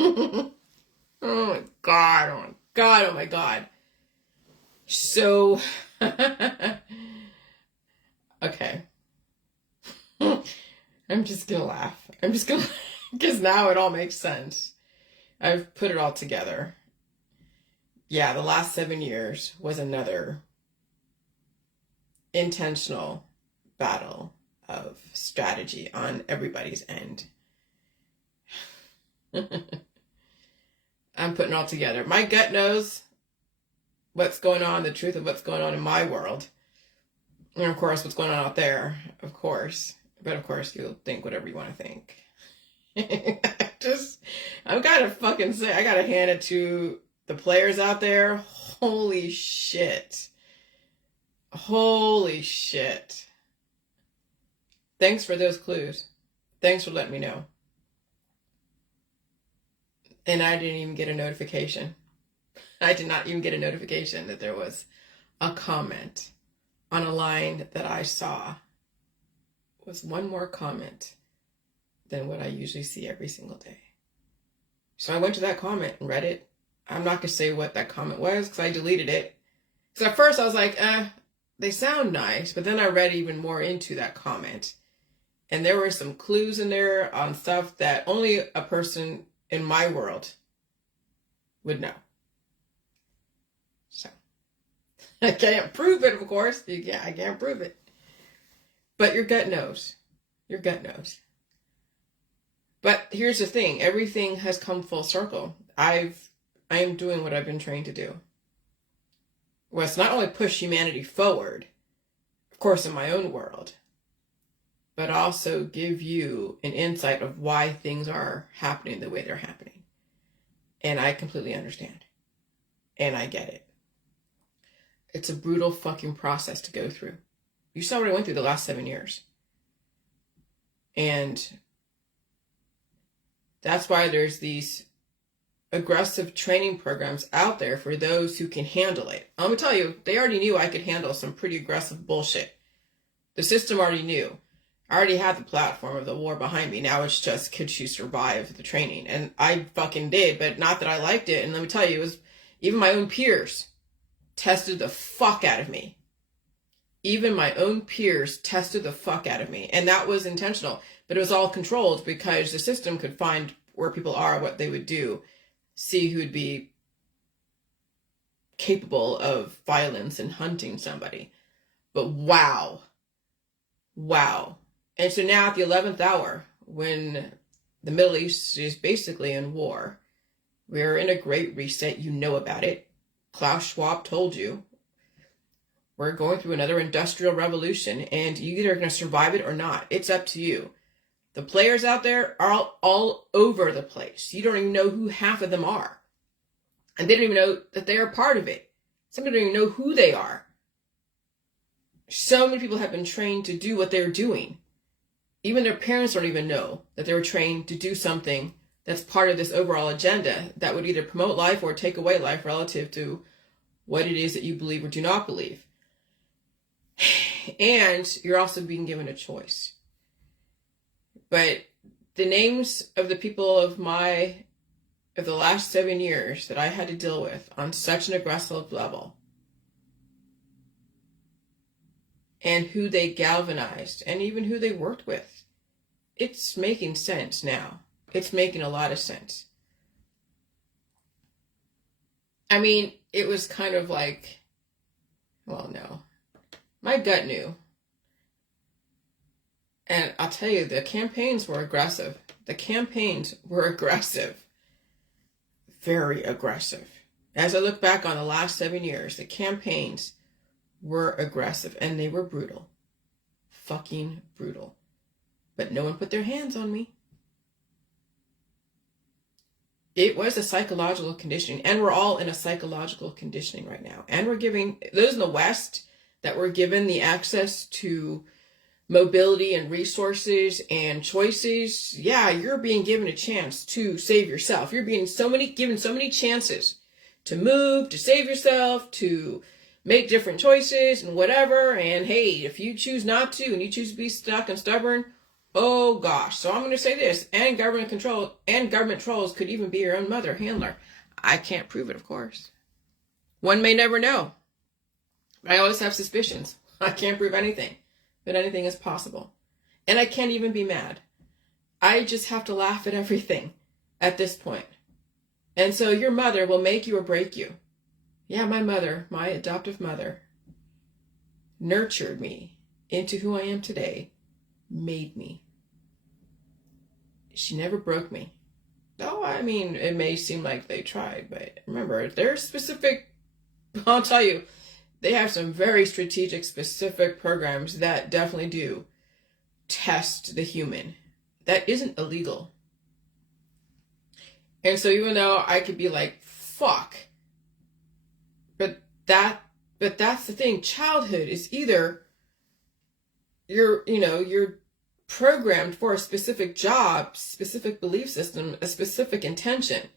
Oh my God, oh my God, oh my God. So, okay. I'm just gonna laugh. Because now it all makes sense. I've put it all together. Yeah, the last 7 years was another intentional battle of strategy on everybody's end. I'm putting it all together. My gut knows what's going on, the truth of what's going on in my world. And of course, what's going on out there, of course. But of course, you'll think whatever you want to think. I'm gotta fucking say, I gotta hand it to the players out there. Holy shit. Holy shit. Thanks for those clues. Thanks for letting me know. And I didn't even get a notification. I did not even get a notification that there was a comment on a line that I saw. It was one more comment than what I usually see every single day. So I went to that comment and read it. I'm not going to say what that comment was because I deleted it. Because at first I was like, they sound nice. But then I read even more into that comment. And there were some clues in there on stuff that only a person in my world would know. So I can't prove it, of course. Yeah, I can't prove it. But your gut knows. Your gut knows. But here's the thing. Everything has come full circle. I am doing what I've been trained to do. Well, it's not only push humanity forward, of course, in my own world, but also give you an insight of why things are happening the way they're happening. And I completely understand. And I get it. It's a brutal fucking process to go through. You saw what I went through the last 7 years. And that's why there's these aggressive training programs out there for those who can handle it. I'm going to tell you, they already knew I could handle some pretty aggressive bullshit. The system already knew. I already had the platform of the war behind me. Now it's just, could you survive the training? And I fucking did, but not that I liked it. And let me tell you, it was even my own peers tested the fuck out of me. Even my own peers tested the fuck out of me. And that was intentional. But it was all controlled because the system could find where people are, what they would do, see who would be capable of violence and hunting somebody. But wow. And so now at the 11th hour, when the Middle East is basically in war, we're in a great reset. You know about it. Klaus Schwab told you. We're going through another industrial revolution, and you either are going to survive it or not. It's up to you. The players out there are all over the place. You don't even know who half of them are. And they don't even know that they are part of it. Some don't even know who they are. So many people have been trained to do what they're doing. Even their parents don't even know that they were trained to do something that's part of this overall agenda that would either promote life or take away life relative to what it is that you believe or do not believe. And you're also being given a choice. But the names of the people of the last 7 years that I had to deal with on such an aggressive level, and who they galvanized, and even who they worked with, it's making sense now. It's making a lot of sense. I mean, it was kind of like, well, no. My gut knew. And I'll tell you, the campaigns were aggressive. Very aggressive. As I look back on the last 7 years, the campaigns were aggressive and they were brutal. Fucking brutal. But no one put their hands on me. It was a psychological conditioning, and we're all in a psychological conditioning right now. And we're giving those in the West that were given the access to mobility and resources and choices. Yeah, you're being given a chance to save yourself. You're being given so many chances to move, to save yourself, to make different choices and whatever. And hey, if you choose not to and you choose to be stuck and stubborn, Oh gosh. So I'm going to say this, and government trolls could even be your own mother handler. I can't prove it, of course. One may never know. I always have suspicions. I can't prove anything, but anything is possible. And I can't even be mad. I just have to laugh at everything at this point. And so your mother will make you or break you. Yeah, my mother, my adoptive mother, nurtured me into who I am today, made me. She never broke me. Oh, I mean, it may seem like they tried, but remember, they're specific. I'll tell you, they have some very strategic, specific programs that definitely do test the human. That isn't illegal. And so even though I could be like, fuck, but that's the thing. Childhood is either you're programmed for a specific job, specific belief system, a specific intention.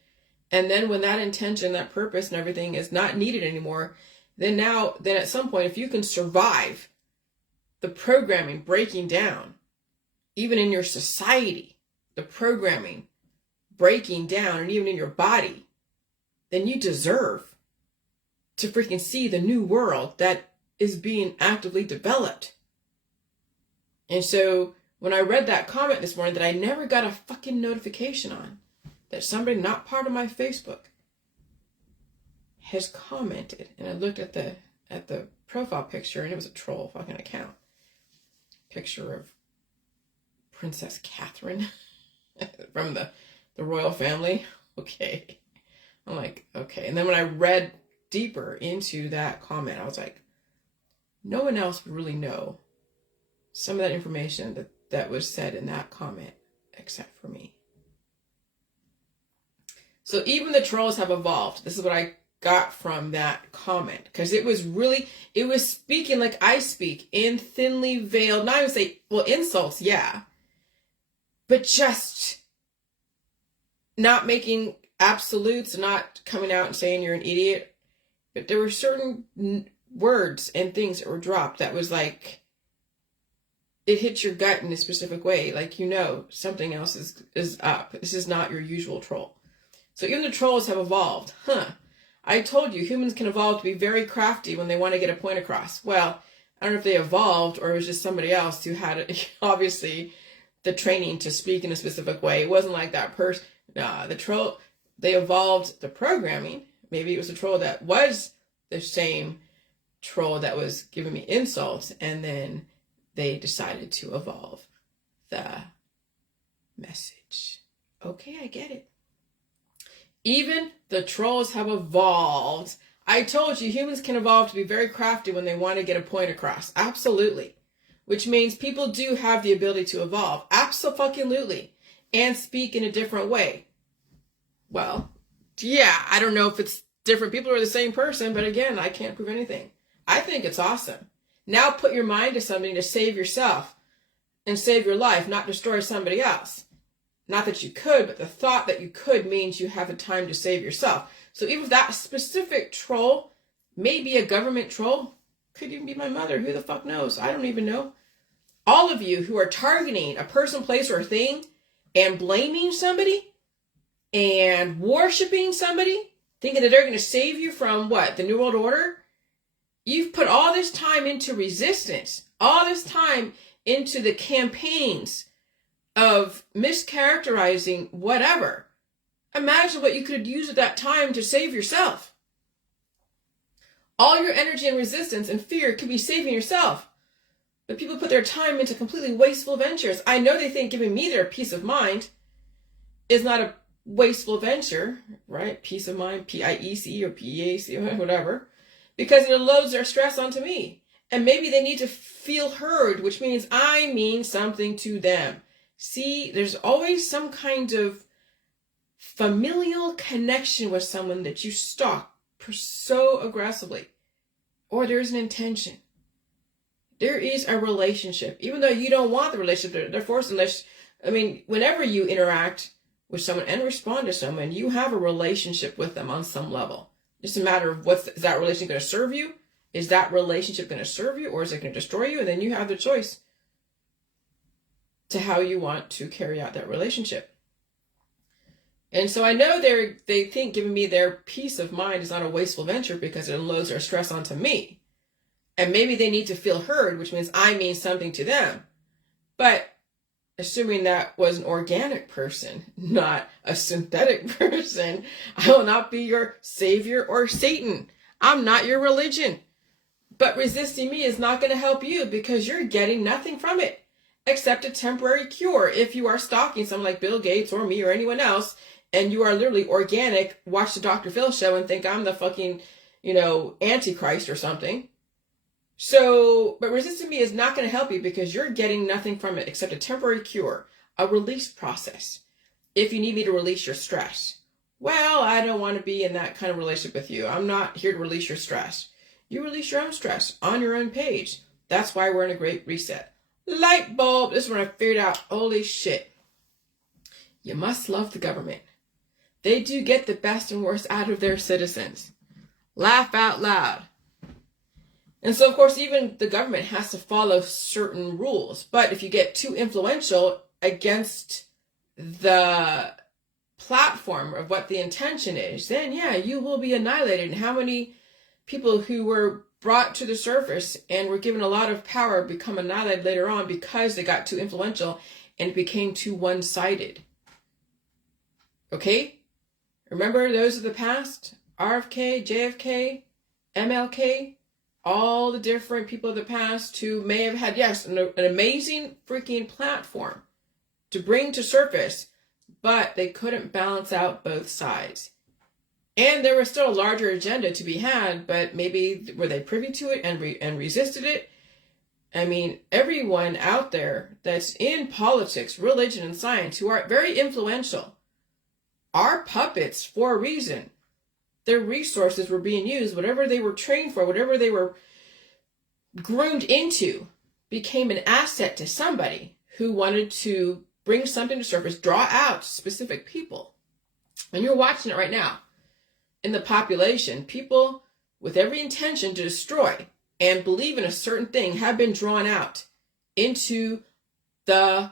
And then when that intention, that purpose and everything is not needed anymore, then at some point, if you can survive the programming breaking down, even in your society, the programming breaking down, and even in your body, then you deserve to freaking see the new world that is being actively developed. And so when I read that comment this morning that I never got a fucking notification on, that somebody not part of my Facebook has commented, and I looked at the profile picture, and it was a troll fucking account. Picture of Princess Catherine from the royal family. Okay. I'm like, okay. And then when I read deeper into that comment, I was like, no one else would really know some of that information that was said in that comment except for me. So even the trolls have evolved. This is what I got from that comment, because it was speaking like I speak, in thinly veiled, not even say, well, insults, yeah, but just not making absolutes, not coming out and saying you're an idiot. But there were certain words and things that were dropped that was like, it hits your gut in a specific way, like, something else is up. This is not your usual troll. So even the trolls have evolved. I told you, humans can evolve to be very crafty when they want to get a point across. Well, I don't know if they evolved or it was just somebody else who had, obviously, the training to speak in a specific way. It wasn't like that person. Nah, they evolved the programming. Maybe it was a troll that was the same troll that was giving me insults, and then they decided to evolve the message. Okay, I get it. Even the trolls have evolved. I told you, humans can evolve to be very crafty when they want to get a point across. Absolutely. Which means people do have the ability to evolve. Absolutely. And speak in a different way. Well, yeah, I don't know if it's different people or the same person, but again, I can't prove anything. I think it's awesome. Now put your mind to something to save yourself and save your life, not destroy somebody else. Not that you could, but the thought that you could means you have the time to save yourself. So even if that specific troll may be a government troll, could even be my mother. Who the fuck knows? I don't even know. All of you who are targeting a person, place, or a thing and blaming somebody and worshiping somebody, thinking that they're going to save you from what? The New World Order? You've put all this time into resistance, all this time into the campaigns of mischaracterizing whatever. Imagine what you could use at that time to save yourself. All your energy and resistance and fear could be saving yourself. But people put their time into completely wasteful ventures. I know they think giving me their peace of mind is not a wasteful venture, right? Peace of mind, P-I-E-C or P-E-A-C or whatever, because it loads their stress onto me. And maybe they need to feel heard, which means I mean something to them. See, there's always some kind of familial connection with someone that you stalk so aggressively. Or there's an intention. There is a relationship. Even though you don't want the relationship, they're forced unless, whenever you interact with someone and respond to someone, you have a relationship with them on some level. Just a matter of is that relationship going to serve you? Is that relationship going to serve you, or is it going to destroy you? And then you have the choice. to how you want to carry out that relationship. And so I know they think giving me their peace of mind is not a wasteful venture because it unloads their stress onto me. And maybe they need to feel heard, which means I mean something to them. But assuming that was an organic person, not a synthetic person, I will not be your savior or Satan. I'm not your religion. But resisting me is not going to help you because you're getting nothing from it except a temporary cure. If you are stalking someone like Bill Gates or me or anyone else, and you are literally organic, watch the Dr. Phil show and think I'm the fucking, Antichrist or something. So, but resisting me is not going to help you because you're getting nothing from it except a temporary cure, a release process. If you need me to release your stress. Well, I don't want to be in that kind of relationship with you. I'm not here to release your stress. You release your own stress on your own page. That's why we're in a great reset. Light bulb. This is when I figured out, holy shit. You must love the government. They do get the best and worst out of their citizens. Laugh out loud. And so, of course, even the government has to follow certain rules. But if you get too influential against the platform of what the intention is, then, yeah, you will be annihilated. And how many people who were brought to the surface and were given a lot of power become annihilated later on because they got too influential and became too one-sided? Okay? Remember those of the past? RFK, JFK, MLK? All the different people of the past who may have had, yes, an amazing freaking platform to bring to surface, but they couldn't balance out both sides. And there was still a larger agenda to be had, but maybe were they privy to it and resisted it? I mean, everyone out there that's in politics, religion, and science who are very influential are puppets for a reason. Their resources were being used, whatever they were trained for, whatever they were groomed into, became an asset to somebody who wanted to bring something to surface, draw out specific people. And you're watching it right now. In the population, people with every intention to destroy and believe in a certain thing have been drawn out into the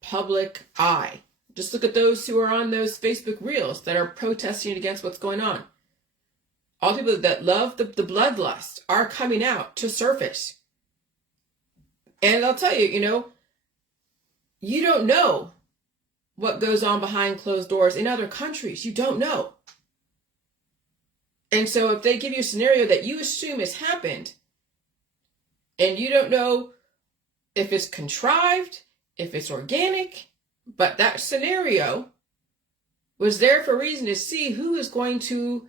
public eye. Just look at those who are on those Facebook reels that are protesting against what's going on. All the people that love the bloodlust are coming out to surface. And I'll tell you, you don't know what goes on behind closed doors in other countries. You don't know. And so if they give you a scenario that you assume has happened, and you don't know if it's contrived, if it's organic, but that scenario was there for a reason to see who is going to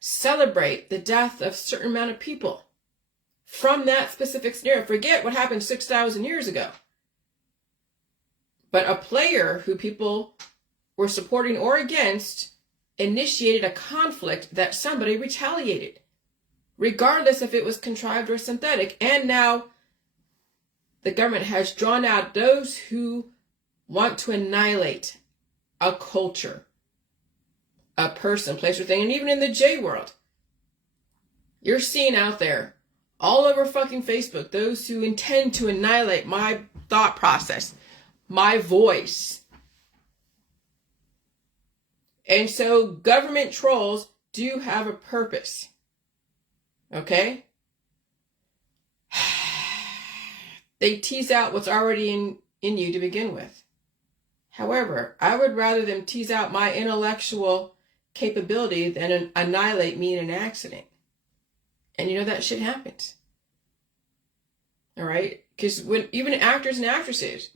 celebrate the death of a certain amount of people from that specific scenario. Forget what happened 6,000 years ago. But a player who people were supporting or against initiated a conflict that somebody retaliated, regardless if it was contrived or synthetic. And now the government has drawn out those who want to annihilate a culture, a person, place, or thing. And even in the J world, you're seeing out there all over fucking Facebook those who intend to annihilate my thought process, my voice. And so government trolls do have a purpose. Okay? They tease out what's already in you to begin with. However, I would rather them tease out my intellectual capability than annihilate me in an accident. And that shit happens. All right? Because when even actors and actresses,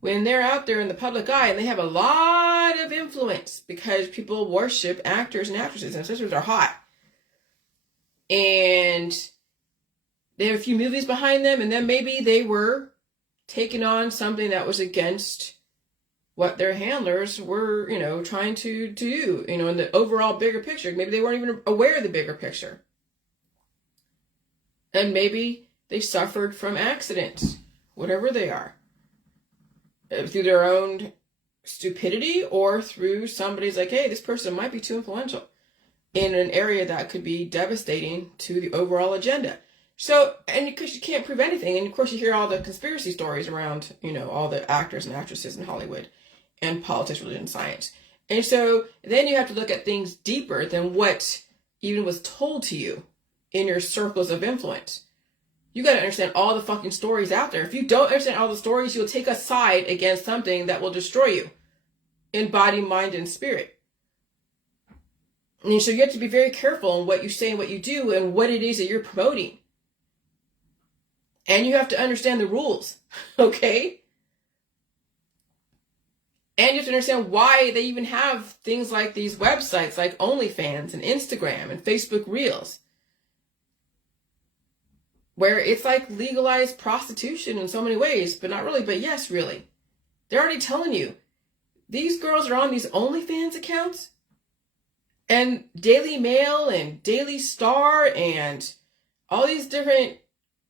when they're out there in the public eye and they have a lot of influence because people worship actors and actresses, and especially if they're hot. And they have a few movies behind them, and then maybe they were taking on something that was against what their handlers were, trying to do, in the overall bigger picture. Maybe they weren't even aware of the bigger picture. And maybe they suffered from accidents, whatever they are, through their own stupidity or through somebody's like, hey, this person might be too influential in an area that could be devastating to the overall agenda. So, and because you can't prove anything, and of course you hear all the conspiracy stories around, all the actors and actresses in Hollywood and politics, religion, science. And so then you have to look at things deeper than what even was told to you in your circles of influence. You got to understand all the fucking stories out there. If you don't understand all the stories, you'll take a side against something that will destroy you in body, mind, and spirit. And so you have to be very careful in what you say and what you do and what it is that you're promoting. And you have to understand the rules, okay? And you have to understand why they even have things like these websites like OnlyFans and Instagram and Facebook Reels, where it's like legalized prostitution in so many ways, but not really, but yes, really. They're already telling you, these girls are on these OnlyFans accounts, and Daily Mail and Daily Star and all these different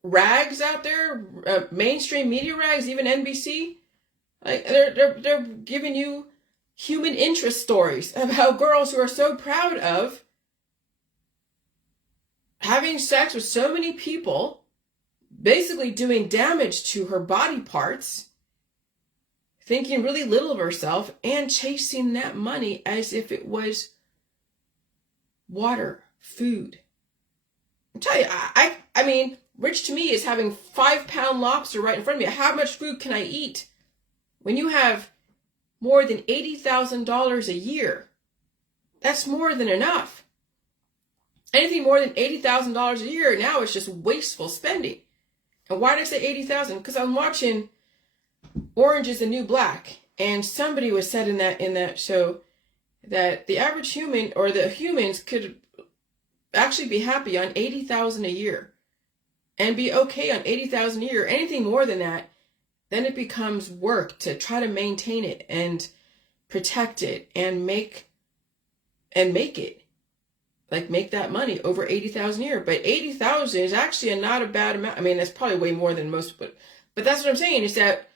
rags out there, mainstream media rags, even NBC, like they're giving you human interest stories about girls who are so proud of having sex with so many people, basically doing damage to her body parts, thinking really little of herself, and chasing that money as if it was water, food. I'm telling you, I mean, rich to me is having 5-pound lobster right in front of me. How much food can I eat? When you have more than $80,000 a year, that's more than enough. Anything more than $80,000 a year now is just wasteful spending. And why did I say 80,000? Because I'm watching Orange is the New Black, and somebody was said in that show that the average human, or the humans, could actually be happy on 80,000 a year and be okay on 80,000 a year. Anything more than that, then it becomes work to try to maintain it and protect it and make it. Like, make that money over 80,000 a year. But 80,000 is actually not a bad amount. I mean, that's probably way more than most, but that's what I'm saying, is that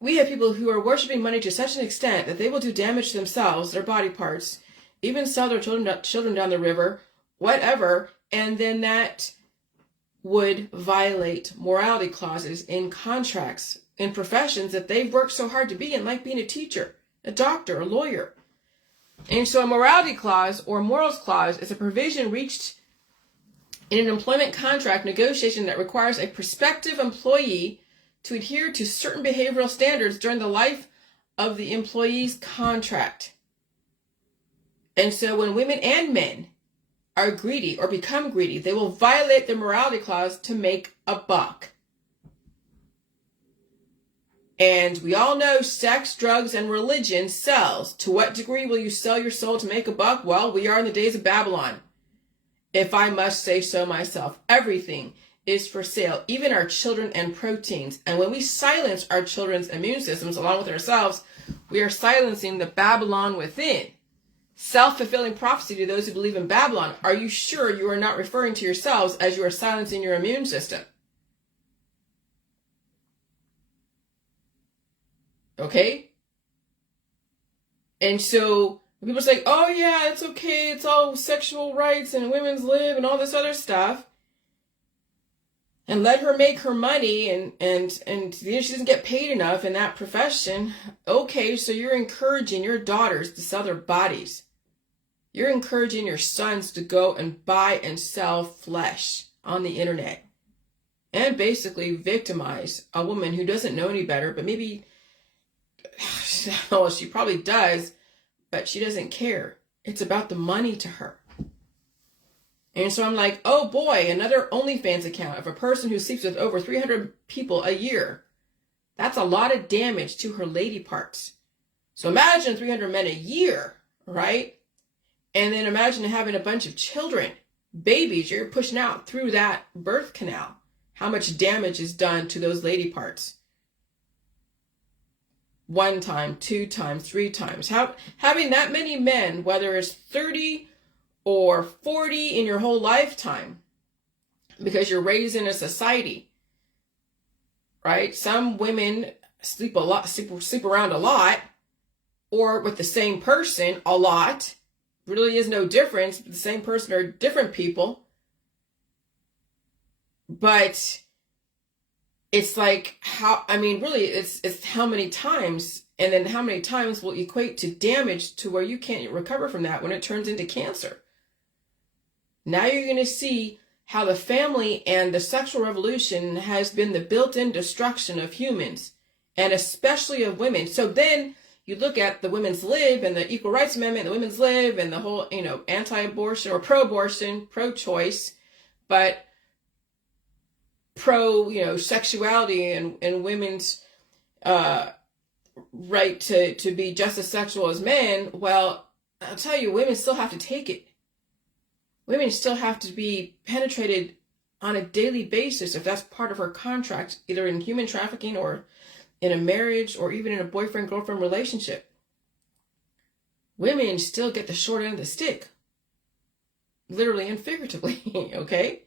we have people who are worshiping money to such an extent that they will do damage to themselves, their body parts, even sell their children down the river, whatever, and then that would violate morality clauses in contracts, in professions that they've worked so hard to be in, like being a teacher, a doctor, a lawyer. And so a morality clause or morals clause is a provision reached in an employment contract negotiation that requires a prospective employee to adhere to certain behavioral standards during the life of the employee's contract. And so when women and men are greedy or become greedy, they will violate the morality clause to make a buck. And we all know sex, drugs, and religion sells. To what degree will you sell your soul to make a buck? Well, we are in the days of Babylon, if I must say so myself. Everything is for sale, even our children and proteins. And when we silence our children's immune systems along with ourselves, we are silencing the Babylon within. Self-fulfilling prophecy to those who believe in Babylon. Are you sure you are not referring to yourselves as you are silencing your immune system? Okay? And so people say, oh yeah, it's okay, it's all sexual rights and women's lib and all this other stuff, and let her make her money, and she doesn't get paid enough in that profession. Okay, so you're encouraging your daughters to sell their bodies. You're encouraging your sons to go and buy and sell flesh on the internet and basically victimize a woman who doesn't know any better, but maybe, well, she probably does, but she doesn't care. It's about the money to her. And so I'm like, oh boy, another OnlyFans account of a person who sleeps with over 300 people a year. That's a lot of damage to her lady parts. So imagine 300 men a year, right? And then imagine having a bunch of children, babies you're pushing out through that birth canal. How much damage is done to those lady parts? 1 time, 2 times, 3 times. Having that many men, whether it's 30 or 40 in your whole lifetime, because you're raised in a society, right? Some women sleep around a lot, or with the same person a lot. Really is no difference. The same person or different people. But it's like really it's how many times, and then how many times will equate to damage to where you can't recover from that when it turns into cancer. Now you're going to see how the family and the sexual revolution has been the built-in destruction of humans, and especially of women. So then you look at the Women's Lib and the Equal Rights Amendment, the Women's Lib, and the whole, anti-abortion or pro-abortion, pro-choice, but sexuality and women's right to be just as sexual as men. Well, I'll tell you, women still have to take it. Women still have to be penetrated on a daily basis if that's part of her contract, either in human trafficking or in a marriage or even in a boyfriend-girlfriend relationship. Women still get the short end of the stick, literally and figuratively, okay?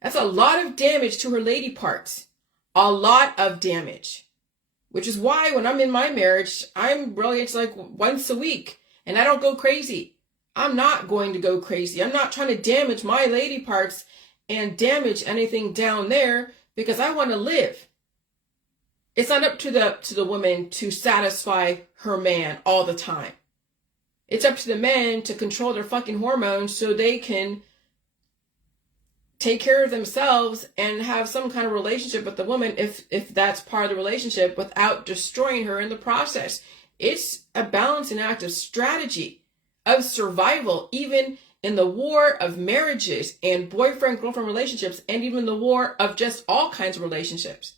That's a lot of damage to her lady parts. A lot of damage. Which is why when I'm in my marriage, it's like once a week, and I don't go crazy. I'm not going to go crazy. I'm not trying to damage my lady parts and damage anything down there, because I want to live. It's not up to the woman to satisfy her man all the time. It's up to the men to control their fucking hormones so they can take care of themselves and have some kind of relationship with the woman if that's part of the relationship, without destroying her in the process. It's a balancing act of strategy, of survival, even in the war of marriages and boyfriend-girlfriend relationships, and even the war of just all kinds of relationships.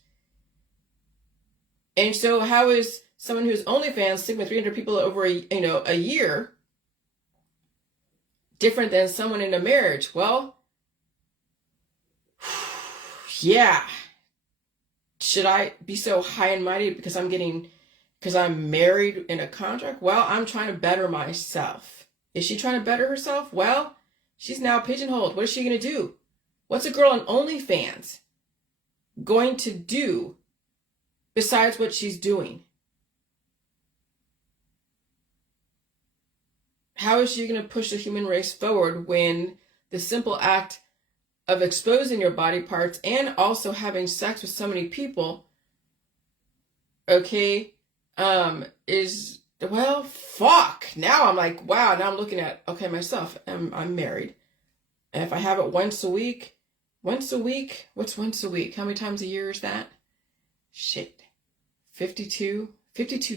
And so how is someone who's OnlyFans sleeping with 300 people over a year different than someone in a marriage? Well, yeah. Should I be so high and mighty because I'm married in a contract? Well, I'm trying to better myself. Is she trying to better herself? Well, she's now pigeonholed. What is she going to do? What's a girl on OnlyFans going to do besides what she's doing? How is she going to push the human race forward when the simple act of exposing your body parts and also having sex with so many people, okay, is, well, fuck. Now I'm like, wow, now I'm looking at, okay, myself, I'm married. And if I have it once a week, what's once a week? How many times a year is that? Shit. 52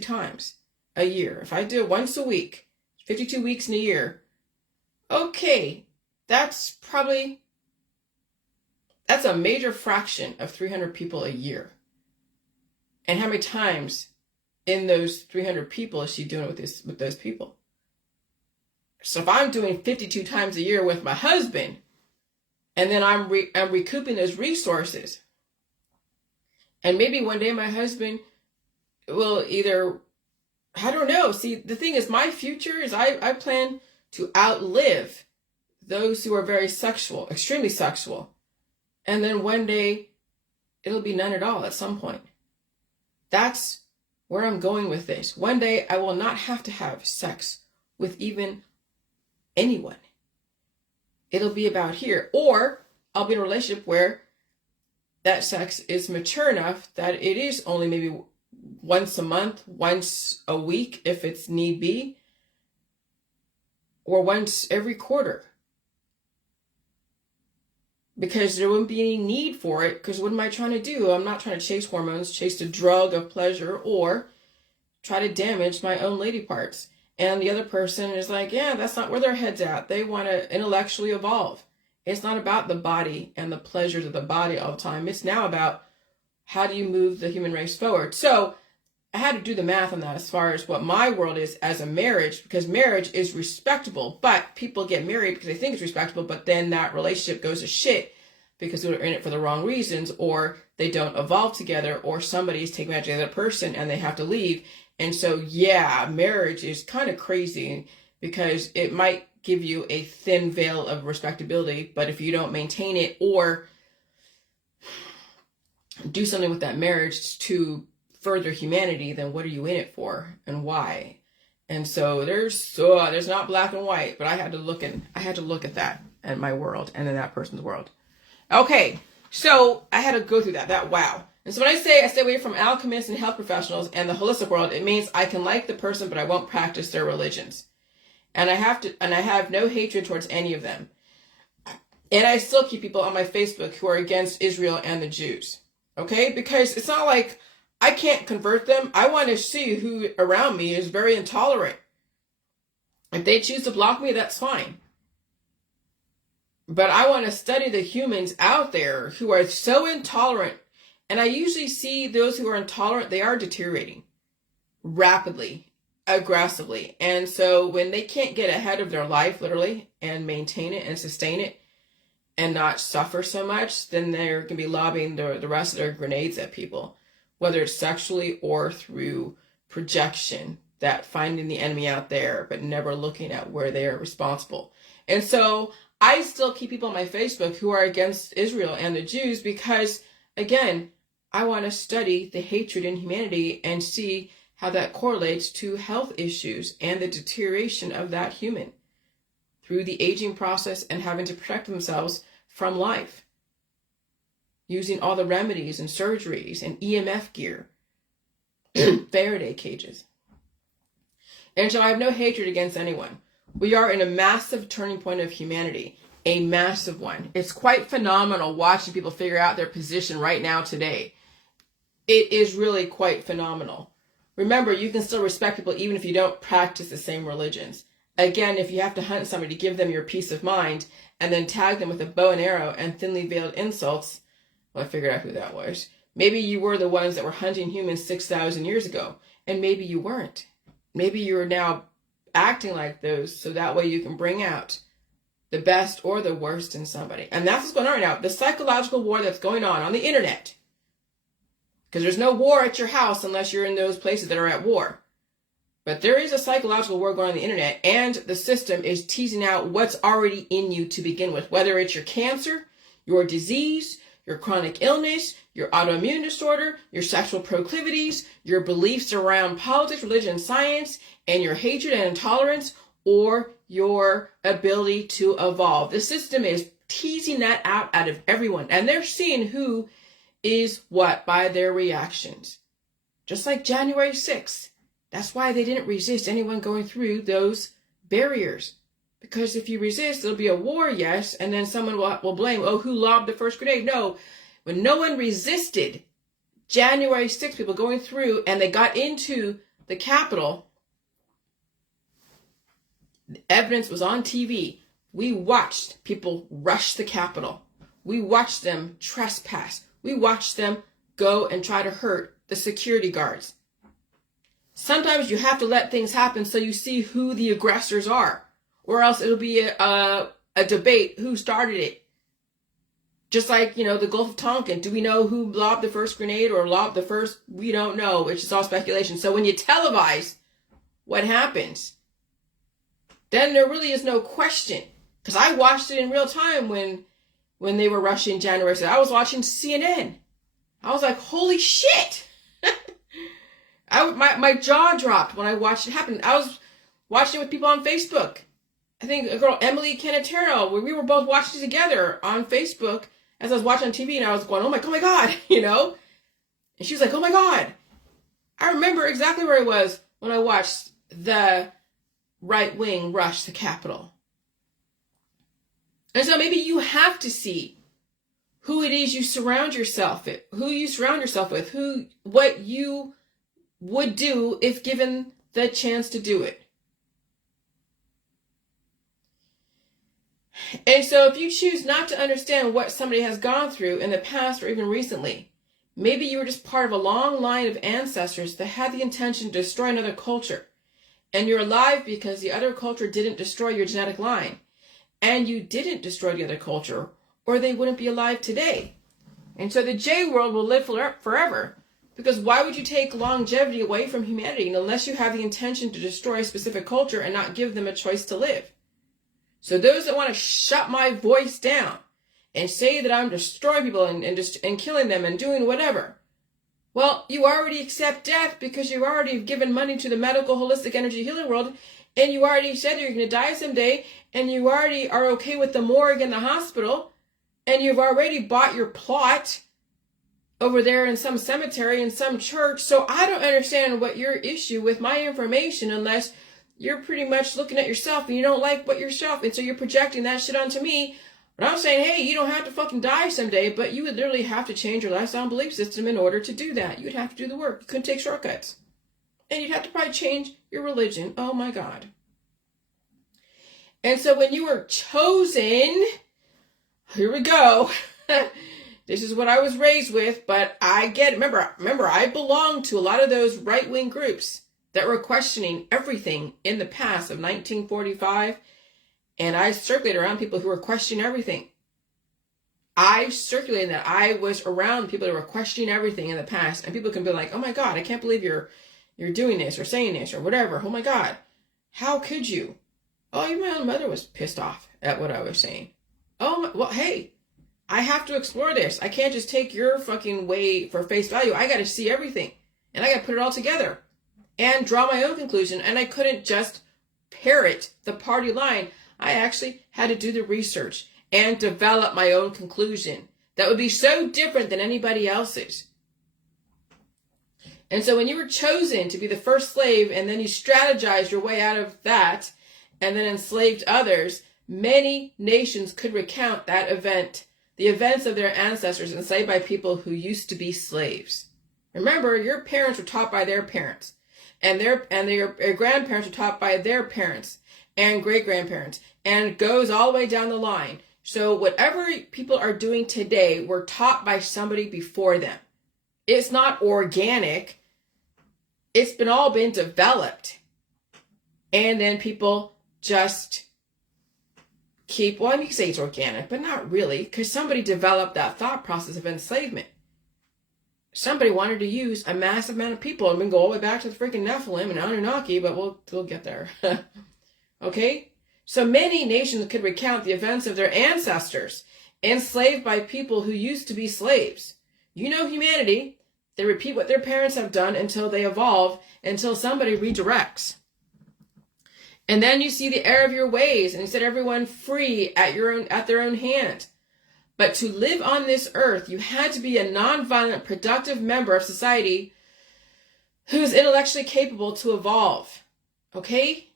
times a year. If I do it once a week, 52 weeks in a year, okay, that's a major fraction of 300 people a year. And how many times in those 300 people is she doing it with those people? So if I'm doing 52 times a year with my husband, and then I'm recouping those resources, and maybe one day my husband will either, I don't know. See, the thing is, my future is I plan to outlive those who are very sexual, extremely sexual. And then one day it'll be none at all at some point. That's where I'm going with this. One day I will not have to have sex with even anyone. It'll be about here. Or I'll be in a relationship where that sex is mature enough that it is only maybe once a month, once a week if it's need be, or once every quarter. Because there wouldn't be any need for it, because what am I trying to do? I'm not trying to chase hormones, chase the drug of pleasure, or try to damage my own lady parts. And the other person is like, yeah, that's not where their head's at. They want to intellectually evolve. It's not about the body and the pleasures of the body all the time. It's now about how do you move the human race forward. So I had to do the math on that as far as what my world is as a marriage, because marriage is respectable, but people get married because they think it's respectable, but then that relationship goes to shit because they're in it for the wrong reasons, or they don't evolve together, or somebody's taking advantage of the other person and they have to leave. And so, yeah, marriage is kind of crazy because it might give you a thin veil of respectability, but if you don't maintain it or do something with that marriage to further humanity, then what are you in it for and why? And so there's not black and white, but I had to look at that in my world and in that person's world. Okay, So I had to go through that wow. And so when I say I stay away from alchemists and health professionals and the holistic world, it means I can like the person, but I won't practice their religions. And I have no hatred towards any of them. And I still keep people on my Facebook who are against Israel and the Jews. Okay? Because it's not like I can't convert them. I want to see who around me is very intolerant. If they choose to block me, that's fine. But I want to study the humans out there who are so intolerant. And I usually see those who are intolerant, they are deteriorating rapidly, aggressively. And so when they can't get ahead of their life, literally, and maintain it and sustain it and not suffer so much, then they're going to be lobbing the rest of their grenades at people, whether it's sexually or through projection, that finding the enemy out there, but never looking at where they are responsible. And so I still keep people on my Facebook who are against Israel and the Jews because, again, I want to study the hatred in humanity and see how that correlates to health issues and the deterioration of that human through the aging process and having to protect themselves from life, using all the remedies and surgeries and EMF gear, Faraday cages. And so I have no hatred against anyone. We are in a massive turning point of humanity, a massive one. It's quite phenomenal watching people figure out their position right now today. It is really quite phenomenal. Remember, you can still respect people even if you don't practice the same religions. Again, if you have to hunt somebody to give them your peace of mind and then tag them with a bow and arrow and thinly veiled insults, well, I figured out who that was. Maybe you were the ones that were hunting humans 6,000 years ago, and maybe you weren't. Maybe you're now acting like those so that way you can bring out the best or the worst in somebody. And that's what's going on right now. The psychological war that's going on the internet. Because there's no war at your house unless you're in those places that are at war. But there is a psychological war going on the internet, and the system is teasing out what's already in you to begin with, whether it's your cancer, your disease, your chronic illness, your autoimmune disorder, your sexual proclivities, your beliefs around politics, religion, and science, and your hatred and intolerance, or your ability to evolve. The system is teasing that out of everyone, and they're seeing who is what by their reactions. Just like January 6th. That's why they didn't resist anyone going through those barriers. Because if you resist, there'll be a war, yes, and then someone will blame, oh, who lobbed the first grenade? No, when no one resisted January 6th, people going through, and they got into the Capitol, the evidence was on TV. We watched people rush the Capitol. We watched them trespass. We watched them go and try to hurt the security guards. Sometimes you have to let things happen so you see who the aggressors are, or else it'll be a debate who started it. Just like, the Gulf of Tonkin. Do we know who lobbed the first grenade or lobbed the first? We don't know. It's just all speculation. So when you televise what happens, then there really is no question. Because I watched it in real time when they were rushing January 6th. I was watching CNN. I was like, holy shit. My jaw dropped when I watched it happen. I was watching it with people on Facebook. I think a girl, Emily Canatero, we were both watching it together on Facebook as I was watching on TV, and I was going, oh my God, And she was like, oh my God. I remember exactly where I was when I watched the right wing rush the Capitol. And so maybe you have to see who it is you surround yourself with, what you would do if given the chance to do it. And so if you choose not to understand what somebody has gone through in the past or even recently, maybe you were just part of a long line of ancestors that had the intention to destroy another culture. And you're alive because the other culture didn't destroy your genetic line. And you didn't destroy the other culture, or they wouldn't be alive today. And so the J world will live forever. Because why would you take longevity away from humanity unless you have the intention to destroy a specific culture and not give them a choice to live? So those that want to shut my voice down and say that I'm destroying people and killing them and doing whatever, well, you already accept death because you've already given money to the medical holistic energy healing world, and you already said that you're going to die someday, and you already are okay with the morgue and the hospital. and you've already bought your plot over there in some cemetery in some church. So I don't understand what your issue with my information, unless you're pretty much looking at yourself and you don't like what yourself, and so you're projecting that shit onto me. But I'm saying, hey, you don't have to fucking die someday, but you would literally have to change your lifestyle and belief system in order to do that. You'd have to do the work. You couldn't take shortcuts. And you'd have to probably change your religion. Oh my God. And so when you were chosen, here we go. This is what I was raised with, but I get it. Remember, I belonged to a lot of those right-wing groups that were questioning everything in the past of 1945. And I circulated around people who were questioning everything. I circulated that I was around people that were questioning everything in the past. And people can be like, oh my God, I can't believe you're doing this or saying this or whatever. Oh my God, how could you? Oh, even my own mother was pissed off at what I was saying. Oh, well, hey, I have to explore this. I can't just take your fucking way for face value. I got to see everything. And I got to put it all together and draw my own conclusion. And I couldn't just parrot the party line. I actually had to do the research and develop my own conclusion that would be so different than anybody else's. And so when you were chosen to be the first slave, and then you strategized your way out of that and then enslaved others, many nations could recount that event, the events of their ancestors enslaved by people who used to be slaves. Remember, your parents were taught by their parents, and their grandparents were taught by their parents and great-grandparents, and it goes all the way down the line. So whatever people are doing today were taught by somebody before them. It's not organic. It's all been developed. And then people just keep, well, I mean, say it's organic, but not really, because somebody developed that thought process of enslavement. Somebody wanted to use a massive amount of people, and we can go all the way back to the freaking Nephilim and Anunnaki, but we'll get there. Okay? So many nations could recount the events of their ancestors enslaved by people who used to be slaves. You know humanity. They repeat what their parents have done until they evolve, until somebody redirects. And then you see the error of your ways and set everyone free at their own hand. But to live on this earth, you had to be a nonviolent, productive member of society who is intellectually capable to evolve. Okay?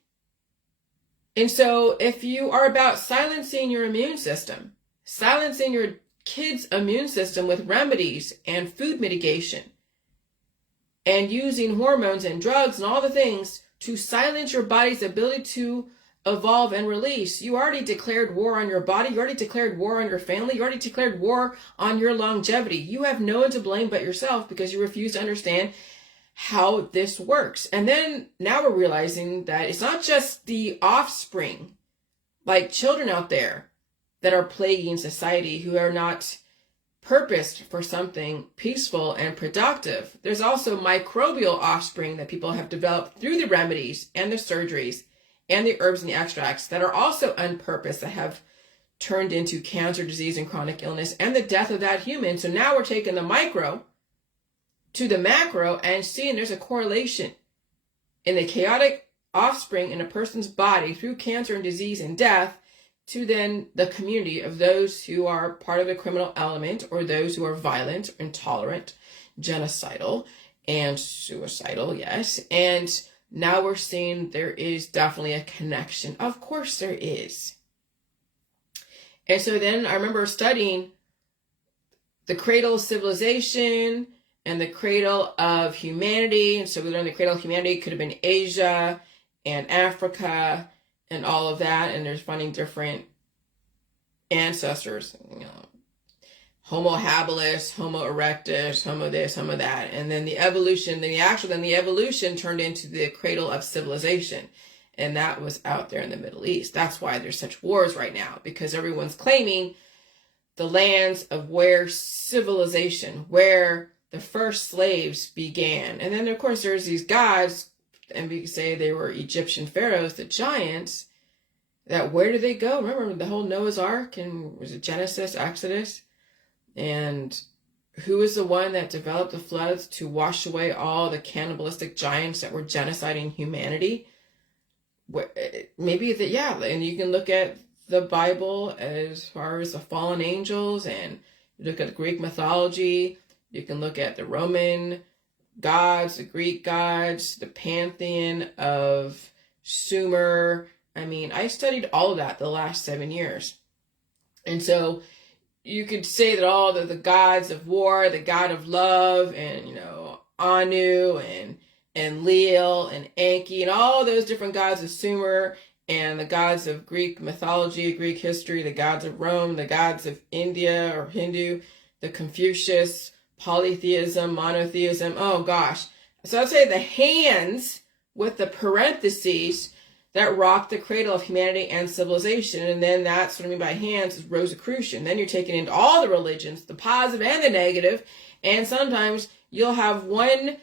And so if you are about silencing your immune system, silencing your kids' immune system with remedies and food mitigation, and using hormones and drugs and all the things to silence your body's ability to evolve and release, you already declared war on your body. You already declared war on your family. You already declared war on your longevity. You have no one to blame but yourself because you refuse to understand how this works. And then now we're realizing that it's not just the offspring, like children out there, that are plaguing society, who are not purposed for something peaceful and productive. There's also microbial offspring that people have developed through the remedies and the surgeries and the herbs and the extracts that are also unpurposed, that have turned into cancer, disease, and chronic illness and the death of that human. So now we're taking the micro to the macro and seeing there's a correlation in the chaotic offspring in a person's body through cancer and disease and death to then the community of those who are part of the criminal element, or those who are violent, intolerant, genocidal, and suicidal, yes. And now we're seeing there is definitely a connection. Of course there is. And so then I remember studying the cradle of civilization and the cradle of humanity. And so we learned the cradle of humanity could have been Asia and Africa and all of that. And there's finding different ancestors, you know, Homo habilis, Homo erectus, Homo this, Homo that. And then the evolution, the evolution turned into the cradle of civilization. And that was out there in the Middle East. That's why there's such wars right now, because everyone's claiming the lands of where civilization, where the first slaves began. And then, of course, there's these gods, and we say they were Egyptian pharaohs, the giants, that where did they go? Remember the whole Noah's Ark, and was it Genesis, Exodus? And who was the one that developed the floods to wash away all the cannibalistic giants that were genociding humanity? Maybe that, yeah, and you can look at the Bible as far as the fallen angels, and you look at the Greek mythology, you can look at the Roman gods, the Greek gods, the pantheon of Sumer. I mean, I studied all of that the last 7 years. And so you could say that all the gods of war, the god of love, and, Anu and Enlil and Enki, and all those different gods of Sumer, and the gods of Greek mythology, Greek history, the gods of Rome, the gods of India or Hindu, the Confucius, polytheism, monotheism. Oh gosh. So I'd say the hands with the parentheses that rock the cradle of humanity and civilization. And then that's what I mean by hands is Rosicrucian. Then you're taking into all the religions, the positive and the negative. And sometimes you'll have one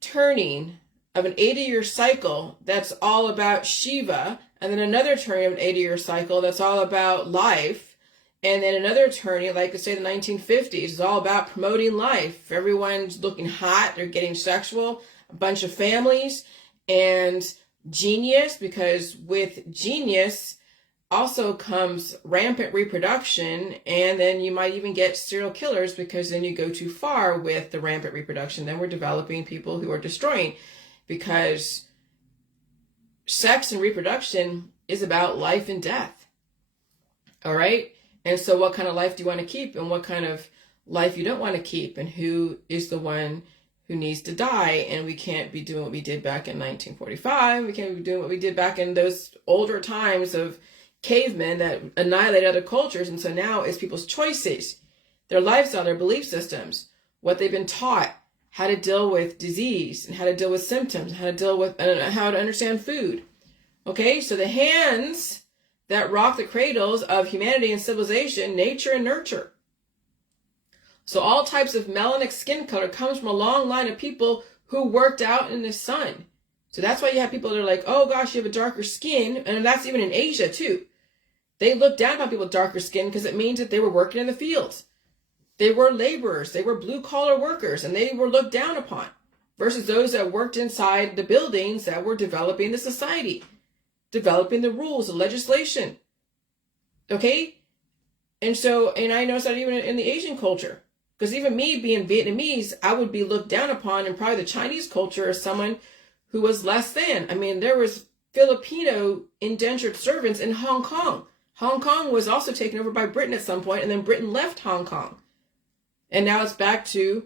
turning of an 80-year cycle that's all about Shiva, and then another turning of an 80-year cycle that's all about life, and then another turning, like say the 1950s, is all about promoting life. Everyone's looking hot, they're getting sexual, a bunch of families, and genius, because with genius also comes rampant reproduction, and then you might even get serial killers, because then you go too far with the rampant reproduction. Then we're developing people who are destroying, because sex and reproduction is about life and death. All right? And so what kind of life do you want to keep, and what kind of life you don't want to keep, and who is the one who needs to die? And we can't be doing what we did back in 1945. We can't be doing what we did back in those older times of cavemen that annihilate other cultures. And so now it's people's choices, their lifestyle, their belief systems, what they've been taught, how to deal with disease, and how to deal with symptoms, how to deal with, how to understand food. Okay, so the hands that rock the cradles of humanity and civilization, nature and nurture. So all types of melanic skin color comes from a long line of people who worked out in the sun. So that's why you have people that are like, oh gosh, you have a darker skin. And that's even in Asia too. They look down on people with darker skin because it means that they were working in the fields. They were laborers. They were blue collar workers, and they were looked down upon versus those that worked inside the buildings that were developing the society, developing the rules, the legislation. Okay. And so, and I noticed that even in the Asian culture, because even me being Vietnamese, I would be looked down upon in probably the Chinese culture as someone who was less than. I mean, there was Filipino indentured servants in Hong Kong. Hong Kong was also taken over by Britain at some point, and then Britain left Hong Kong. And now it's back to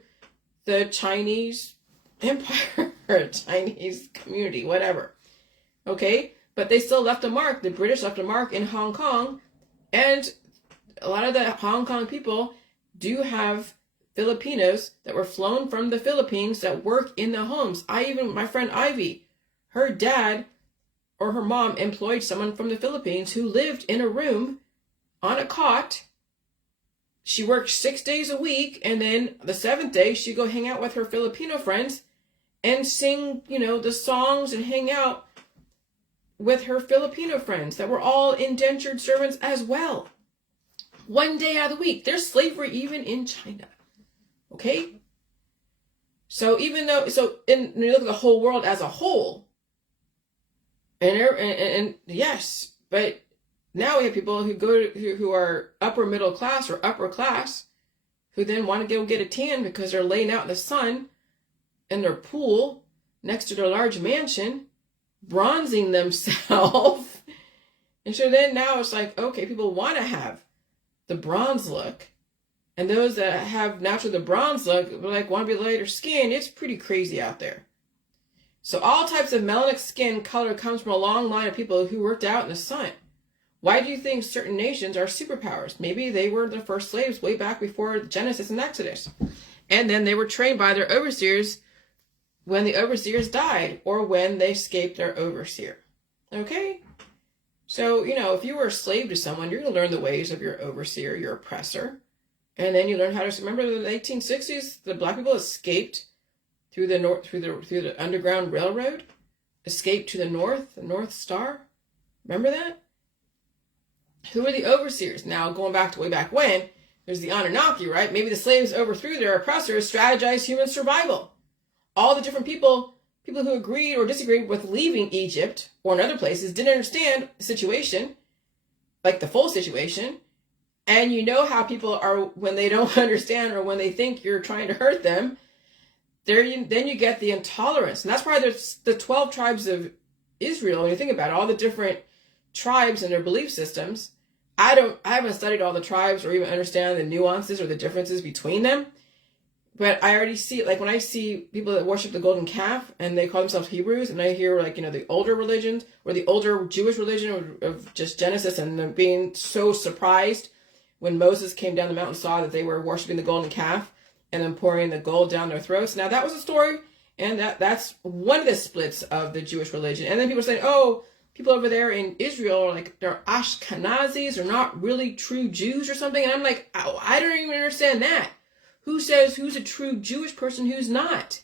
the Chinese empire, or Chinese community, whatever. Okay? But they still left a mark. The British left a mark in Hong Kong. And a lot of the Hong Kong people do have Filipinos that were flown from the Philippines that work in the homes. My friend Ivy, her dad or her mom employed someone from the Philippines who lived in a room on a cot. She worked 6 days a week, and then the 7th day she'd go hang out with her Filipino friends and sing, the songs and hang out with her Filipino friends that were all indentured servants as well. 1 day out of the week. There's slavery even in China. Okay? So when you look at the whole world as a whole, and yes, but now we have people who are upper middle class or upper class who then want to go get a tan because they're laying out in the sun in their pool next to their large mansion, bronzing themselves. And so then now it's like, okay, people want to have the bronze look. And those that have naturally the bronze look, want to be lighter skin. It's pretty crazy out there. So all types of melanic skin color comes from a long line of people who worked out in the sun. Why do you think certain nations are superpowers? Maybe they were the first slaves way back before Genesis and Exodus. And then they were trained by their overseers when the overseers died or when they escaped their overseer. Okay? So, if you were a slave to someone, you're going to learn the ways of your overseer, your oppressor. And then you learn how to, remember in the 1860s, the black people escaped through the Underground Railroad, escaped to the North Star. Remember that? Who are the overseers? Now, going back to way back when, there's the Anunnaki, right? Maybe the slaves overthrew their oppressors, strategized human survival. All the different people who agreed or disagreed with leaving Egypt or in other places didn't understand the situation. like the full situation. And you know how people are when they don't understand or when they think you're trying to hurt them. Then you get the intolerance. And that's why there's the 12 tribes of Israel. When you think about it, all the different tribes and their belief systems. I haven't studied all the tribes or even understand the nuances or the differences between them. But I already see, like when I see people that worship the golden calf and they call themselves Hebrews, and I hear like, the older religions or the older Jewish religion of just Genesis, and them being so surprised when Moses came down the mountain and saw that they were worshiping the golden calf and then pouring the gold down their throats. Now that was a story, and that's one of the splits of the Jewish religion. And then people say, oh, people over there in Israel are like, they're Ashkenazis, or not really true Jews or something. And I'm like, I don't even understand that. Who says who's a true Jewish person, who's not?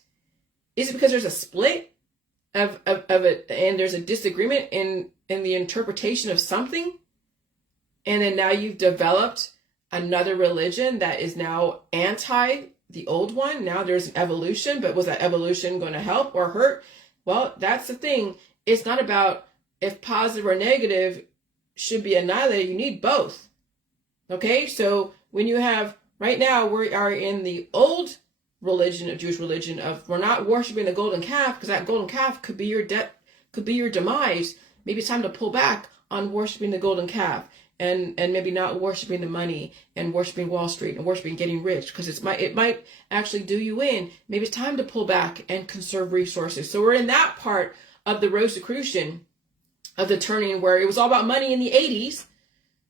Is it because there's a split of it, and there's a disagreement in the interpretation of something? And then now you've developed another religion that is now anti the old one. Now there's an evolution, but was that evolution going to help or hurt? Well, that's the thing. It's not about if positive or negative should be annihilated. You need both. Okay, so when you have, right now we are in the old religion of Jewish religion of we're not worshiping the golden calf, because that golden calf could be your demise. Maybe it's time to pull back on worshiping the golden calf and maybe not worshiping the money and worshiping Wall Street and worshiping getting rich, because it might actually do you in. Maybe it's time to pull back and conserve resources. So we're in that part of the Rosicrucian of the turning where it was all about money in the 80s,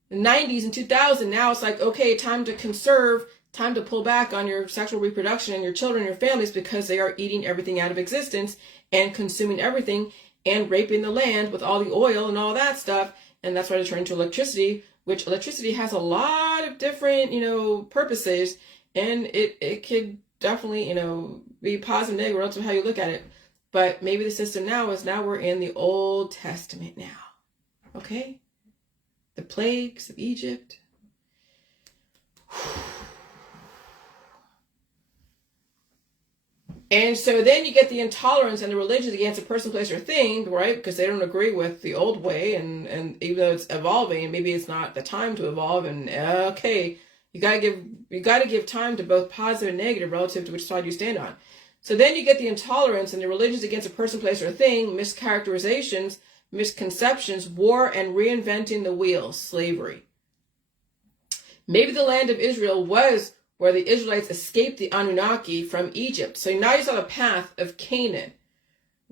the 90s and 2000. Now it's like, okay, time to conserve, time to pull back on your sexual reproduction and your children and your families, because they are eating everything out of existence and consuming everything and raping the land with all the oil and all that stuff. And that's why they turn to electricity, which electricity has a lot of different, purposes. And it could definitely, be positive, negative, relative to how you look at it. But maybe the system now we're in the Old Testament now. Okay? The plagues of Egypt. And so then you get the intolerance and the religions against a person, place, or thing, right? Because they don't agree with the old way, and even though it's evolving, maybe it's not the time to evolve. And okay, you gotta give time to both positive and negative relative to which side you stand on. So then you get the intolerance and the religions against a person, place, or thing, mischaracterizations, misconceptions, war, and reinventing the wheel, slavery. Maybe the land of Israel was where the Israelites escaped the Anunnaki from Egypt. So now you saw the path of Canaan,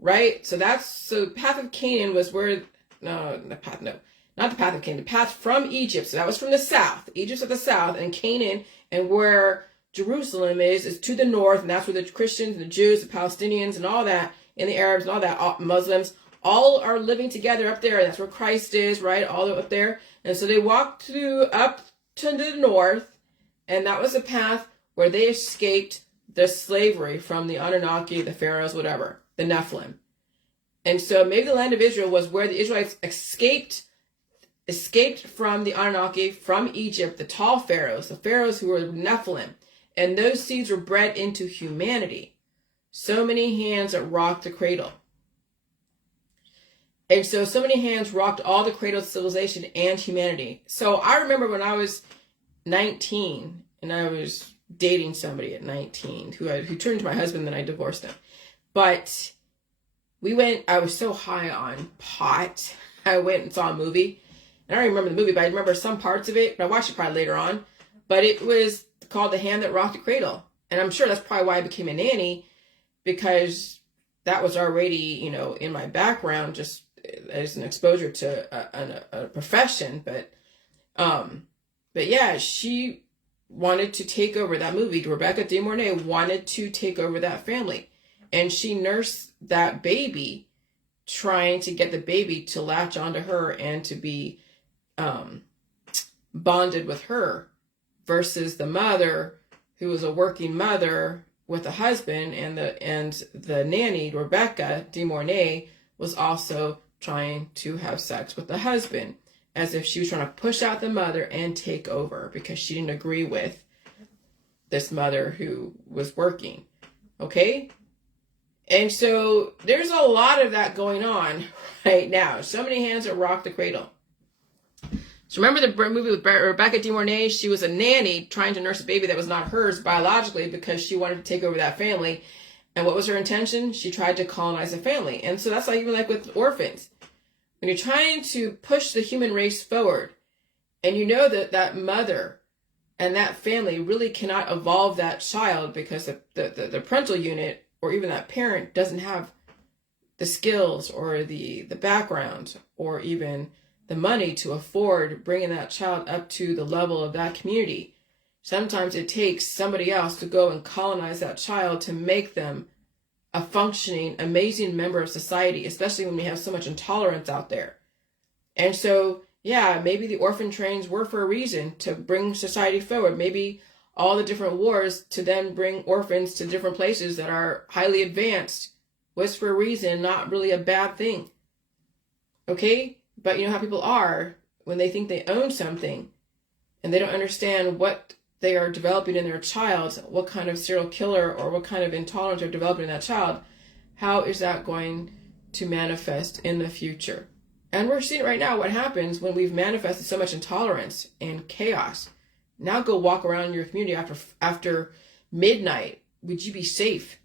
right? So the path of Canaan was where, not the path of Canaan, the path from Egypt. So that was from the south. Egypt's at the south, and Canaan, and where Jerusalem is to the north, and that's where the Christians and the Jews, the Palestinians, and all that, and the Arabs and all that, Muslims, all are living together up there. That's where Christ is, right? All up there. And so they walked up to the north, and that was a path where they escaped the slavery from the Anunnaki, the pharaohs, whatever, the Nephilim. And so maybe the land of Israel was where the Israelites escaped from the Anunnaki, from Egypt, the tall pharaohs, the pharaohs who were Nephilim. And those seeds were bred into humanity. So many hands that rocked the cradle. And so many hands rocked all the cradle of civilization and humanity. So I remember when I was 19 and I was dating somebody at 19 who turned into my husband, then I divorced him. But I was so high on pot. I went and saw a movie. And I don't remember the movie, but I remember some parts of it. But I watched it probably later on. But it was called The Hand That Rocked the Cradle. And I'm sure that's probably why I became a nanny, because that was already, in my background, just as an exposure to a profession. But yeah, she wanted to take over that movie. Rebecca De Mornay wanted to take over that family. And she nursed that baby, trying to get the baby to latch onto her and to be bonded with her, versus the mother, who was a working mother with a husband, and the nanny, Rebecca De Mornay, was also trying to have sex with the husband, as if she was trying to push out the mother and take over, because she didn't agree with this mother who was working. Okay? And so there's a lot of that going on right now. So many hands that rock the cradle. So remember the movie with Rebecca De Mornay? She was a nanny trying to nurse a baby that was not hers biologically because she wanted to take over that family. And what was her intention? She tried to colonize a family. And so that's like even like with orphans. When you're trying to push the human race forward, and you know that that mother and that family really cannot evolve that child because the parental unit or even that parent doesn't have the skills or the background or even the money to afford bringing that child up to the level of that community. Sometimes it takes somebody else to go and colonize that child to make them a functioning, amazing member of society, especially when we have so much intolerance out there. And so, yeah, maybe the orphan trains were for a reason, to bring society forward. Maybe all the different wars to then bring orphans to different places that are highly advanced was for a reason, not really a bad thing. Okay? But you know how people are when they think they own something and they don't understand what they are developing in their child, what kind of serial killer or what kind of intolerance they're developing in that child. How is that going to manifest in the future? And we're seeing right now what happens when we've manifested so much intolerance and chaos. Now go walk around your community after midnight. Would you be safe?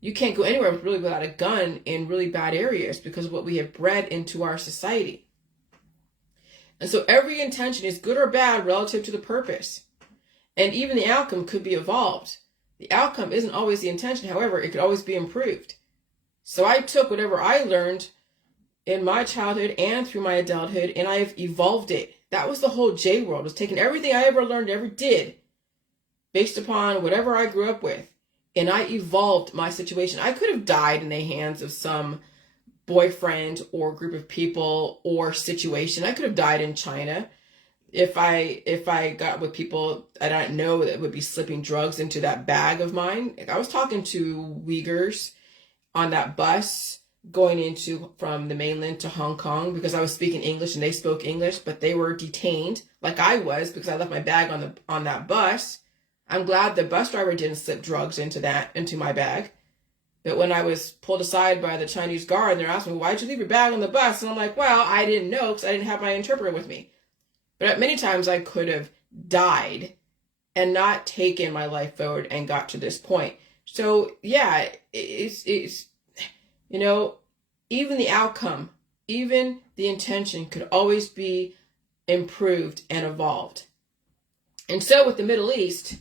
You can't go anywhere really without a gun in really bad areas because of what we have bred into our society. And so every intention is good or bad relative to the purpose. And even the outcome could be evolved. The outcome isn't always the intention. However, it could always be improved. So I took whatever I learned in my childhood and through my adulthood, and I've evolved it. That was the whole J world, was taking everything I ever learned, ever did, based upon whatever I grew up with. And I evolved my situation. I could have died in the hands of some boyfriend or group of people or situation. I could have died in China if I got with people I don't know that would be slipping drugs into that bag of mine. I was talking to Uyghurs on that bus going from the mainland to Hong Kong because I was speaking English and they spoke English, but they were detained like I was because I left my bag on that bus. I'm glad the bus driver didn't slip drugs into my bag. But when I was pulled aside by the Chinese guard, they're asking me, why'd you leave your bag on the bus? And I'm like, well, I didn't know because I didn't have my interpreter with me. But many times I could have died and not taken my life forward and got to this point. So yeah, it's you know, even the outcome, even the intention could always be improved and evolved. And so with the Middle East,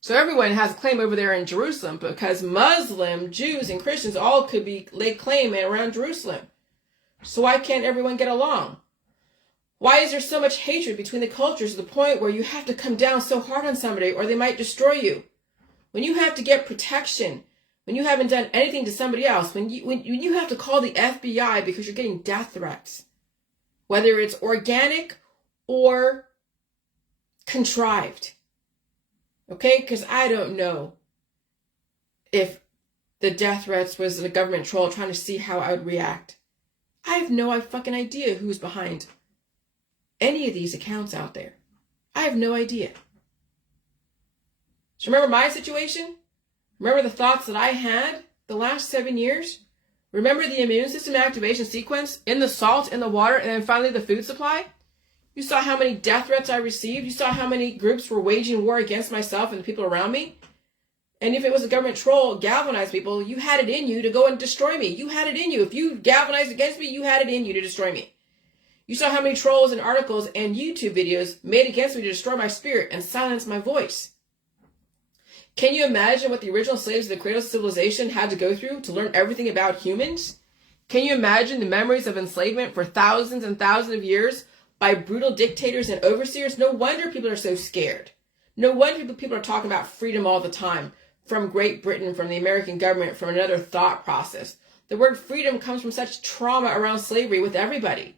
so everyone has a claim over there in Jerusalem because Muslim, Jews, and Christians all could lay claim around Jerusalem. So why can't everyone get along? Why is there so much hatred between the cultures to the point where you have to come down so hard on somebody or they might destroy you? When you have to get protection, when you haven't done anything to somebody else, when you have to call the FBI because you're getting death threats, whether it's organic or contrived. Okay, because I don't know if the death threats was the government troll trying to see how I would react. I have no fucking idea who's behind any of these accounts out there. I have no idea. So remember my situation? Remember the thoughts that I had the last 7 years? Remember the immune system activation sequence in the salt, in the water, and then finally the food supply? You saw how many death threats I received. You saw how many groups were waging war against myself and the people around me. And if it was a government troll, galvanized people, you had it in you to go and destroy me. You had it in you. If you galvanized against me, you had it in you to destroy me. You saw how many trolls and articles and YouTube videos made against me to destroy my spirit and silence my voice. Can you imagine what the original slaves of the cradle of civilization had to go through to learn everything about humans? Can you imagine the memories of enslavement for thousands and thousands of years by brutal dictators and overseers? No wonder people are so scared. No wonder people are talking about freedom all the time from Great Britain, from the American government, from another thought process. The word freedom comes from such trauma around slavery with everybody.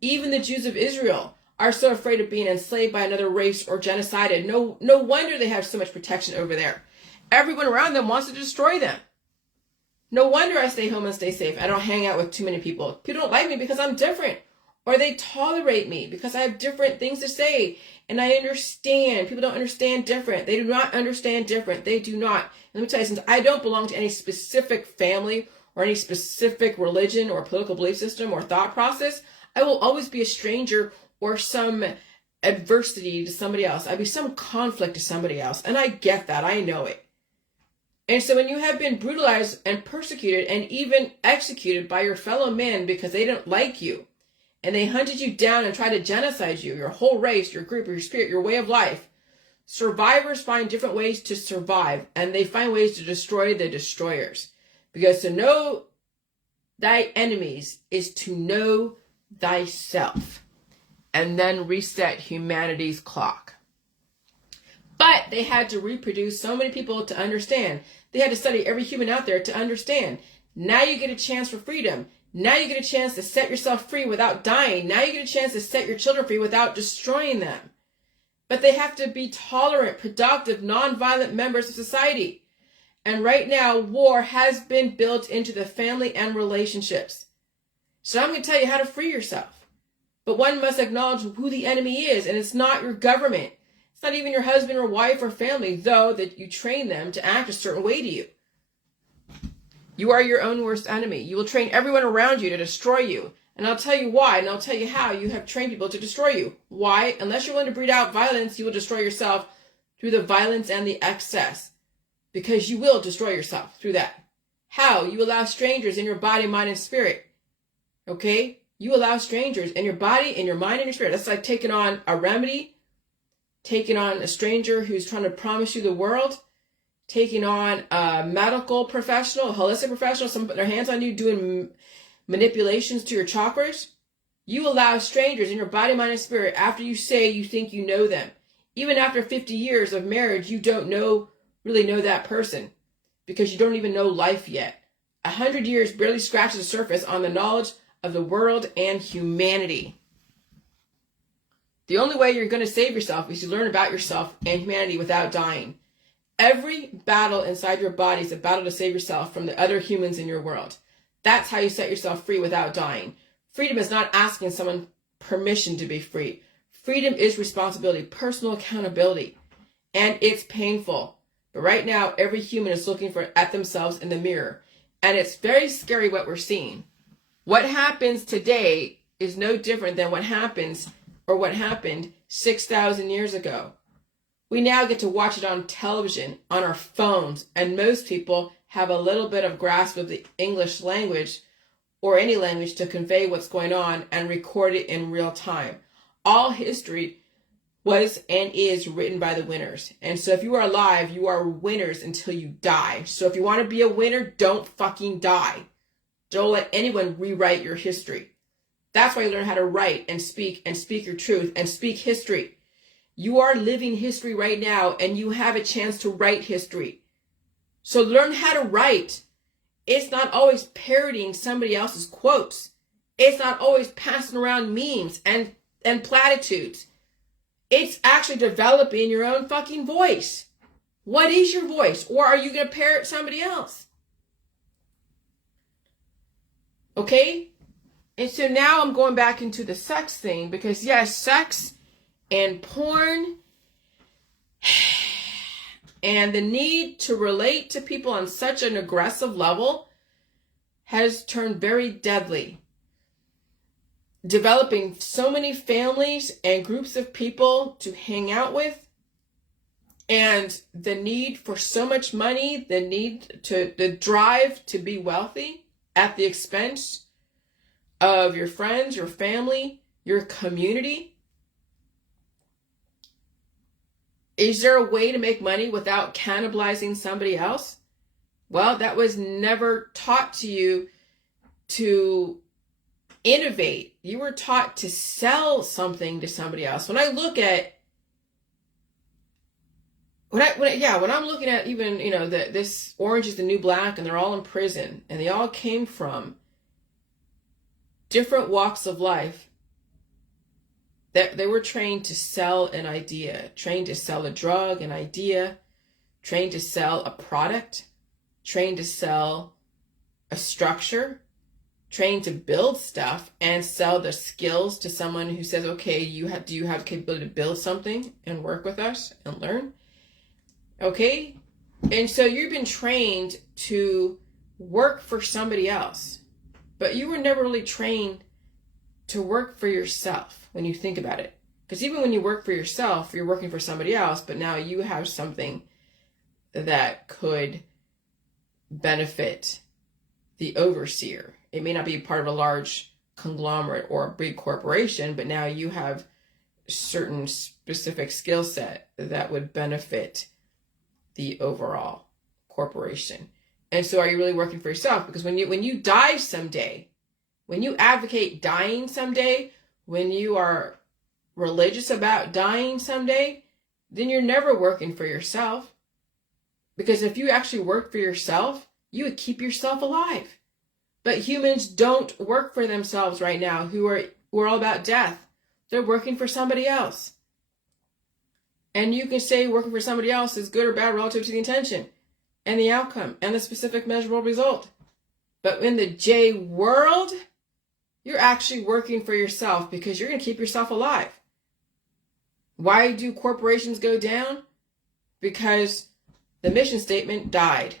Even the Jews of Israel are so afraid of being enslaved by another race or genocided. No wonder they have so much protection over there. Everyone around them wants to destroy them. No wonder I stay home and stay safe. I don't hang out with too many people. People don't like me because I'm different. Or they tolerate me because I have different things to say. And I understand. People don't understand different. They do not understand different. They do not. And let me tell you, since I don't belong to any specific family or any specific religion or political belief system or thought process, I will always be a stranger or some adversity to somebody else. I'd be some conflict to somebody else. And I get that. I know it. And so when you have been brutalized and persecuted and even executed by your fellow men because they didn't like you, and they hunted you down and tried to genocide you, your whole race, your group, your spirit, your way of life, survivors find different ways to survive, and they find ways to destroy the destroyers. Because to know thy enemies is to know thyself, and then reset humanity's clock. But they had to reproduce so many people to understand. They had to study every human out there to understand. Now you get a chance for freedom. Now you get a chance to set yourself free without dying. Now you get a chance to set your children free without destroying them. But they have to be tolerant, productive, nonviolent members of society. And right now, war has been built into the family and relationships. So I'm going to tell you how to free yourself. But one must acknowledge who the enemy is, and it's not your government. It's not even your husband or wife or family, though that you train them to act a certain way to you. You are your own worst enemy. You will train everyone around you to destroy you. And I'll tell you why, and I'll tell you how you have trained people to destroy you. Why? Unless you're willing to breed out violence, you will destroy yourself through the violence and the excess. Because you will destroy yourself through that. How? You allow strangers in your body, mind, and spirit. Okay? You allow strangers in your body, in your mind, and your spirit. That's like taking on a remedy, taking on a stranger who's trying to promise you the world, taking on a medical professional, a holistic professional, someone putting their hands on you, doing manipulations to your chakras. You allow strangers in your body, mind, and spirit after you say you think you know them. Even after 50 years of marriage, you don't really know that person because you don't even know life yet. 100 years barely scratches the surface on the knowledge of the world and humanity. The only way you're going to save yourself is to learn about yourself and humanity without dying. Every battle inside your body is a battle to save yourself from the other humans in your world. That's how you set yourself free without dying. Freedom is not asking someone permission to be free. Freedom is responsibility, personal accountability, and it's painful. But right now, every human is looking at themselves in the mirror, and it's very scary what we're seeing. What happens today is no different than what happened 6,000 years ago. We now get to watch it on television, on our phones, and most people have a little bit of grasp of the English language or any language to convey what's going on and record it in real time. All history was and is written by the winners. And so if you are alive, you are winners until you die. So if you want to be a winner, don't fucking die. Don't let anyone rewrite your history. That's why you learn how to write and speak your truth and speak history. You are living history right now, and you have a chance to write history. So learn how to write. It's not always parodying somebody else's quotes. It's not always passing around memes and platitudes. It's actually developing your own fucking voice. What is your voice? Or are you going to parrot somebody else? Okay? And so now I'm going back into the sex thing because yes, sex and porn and the need to relate to people on such an aggressive level has turned very deadly. Developing so many families and groups of people to hang out with, and the need for so much money, the drive to be wealthy at the expense of your friends, your family, your community. Is there a way to make money without cannibalizing somebody else? Well, that was never taught to you to innovate. You were taught to sell something to somebody else. When I look at, when I'm looking at even, this Orange is the New Black, and they're all in prison, and they all came from different walks of life. That they were trained to sell an idea, trained to sell a drug, an idea, trained to sell a product, trained to sell a structure, trained to build stuff and sell the skills to someone who says, okay, do you have the capability to build something and work with us and learn? Okay? And so you've been trained to work for somebody else, but you were never really trained to work for yourself. when you think about it. Because even when you work for yourself, you're working for somebody else, but now you have something that could benefit the overseer. It may not be part of a large conglomerate or a big corporation, but now you have certain specific skill set that would benefit the overall corporation. And so are you really working for yourself? Because when you die someday, when you advocate dying someday, when you are religious about dying someday, then you're never working for yourself. Because if you actually work for yourself, you would keep yourself alive. But humans don't work for themselves right now who are all about death. They're working for somebody else. And you can say working for somebody else is good or bad relative to the intention and the outcome and the specific measurable result. But in the J world, you're actually working for yourself because you're going to keep yourself alive. Why do corporations go down? Because the mission statement died.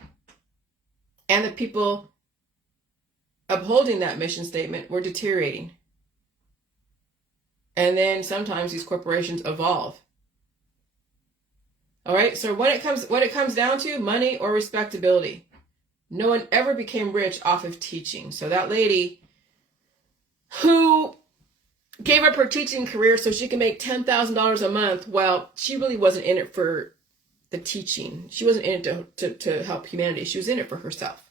And the people upholding that mission statement were deteriorating. And then sometimes these corporations evolve. All right, so when it comes down to money or respectability, no one ever became rich off of teaching. So that lady who gave up her teaching career so she could make $10,000 a month, well, she really wasn't in it for the teaching. She wasn't in it to help humanity. She was in it for herself.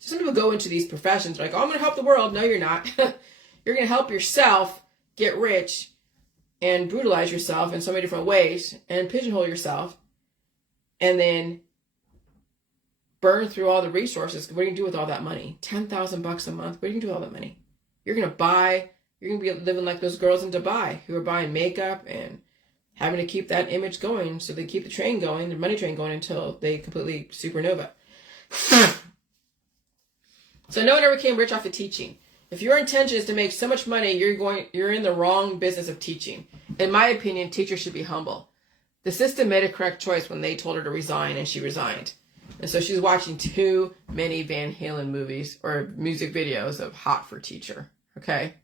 So some people go into these professions like, oh, I'm going to help the world. No, you're not. You're going to help yourself get rich and brutalize yourself in so many different ways and pigeonhole yourself and then burn through all the resources. What are you going to do with all that money? $10,000 a month. What are you going to do with all that money? You're going to be living like those girls in Dubai who are buying makeup and having to keep that image going so they keep the train going, the money train going until they completely supernova. So no one ever became rich off of teaching. If your intention is to make so much money, you're in the wrong business of teaching. In my opinion, teachers should be humble. The system made a correct choice when they told her to resign, and she resigned. And so she's watching too many Van Halen movies or music videos of Hot for Teacher. Okay?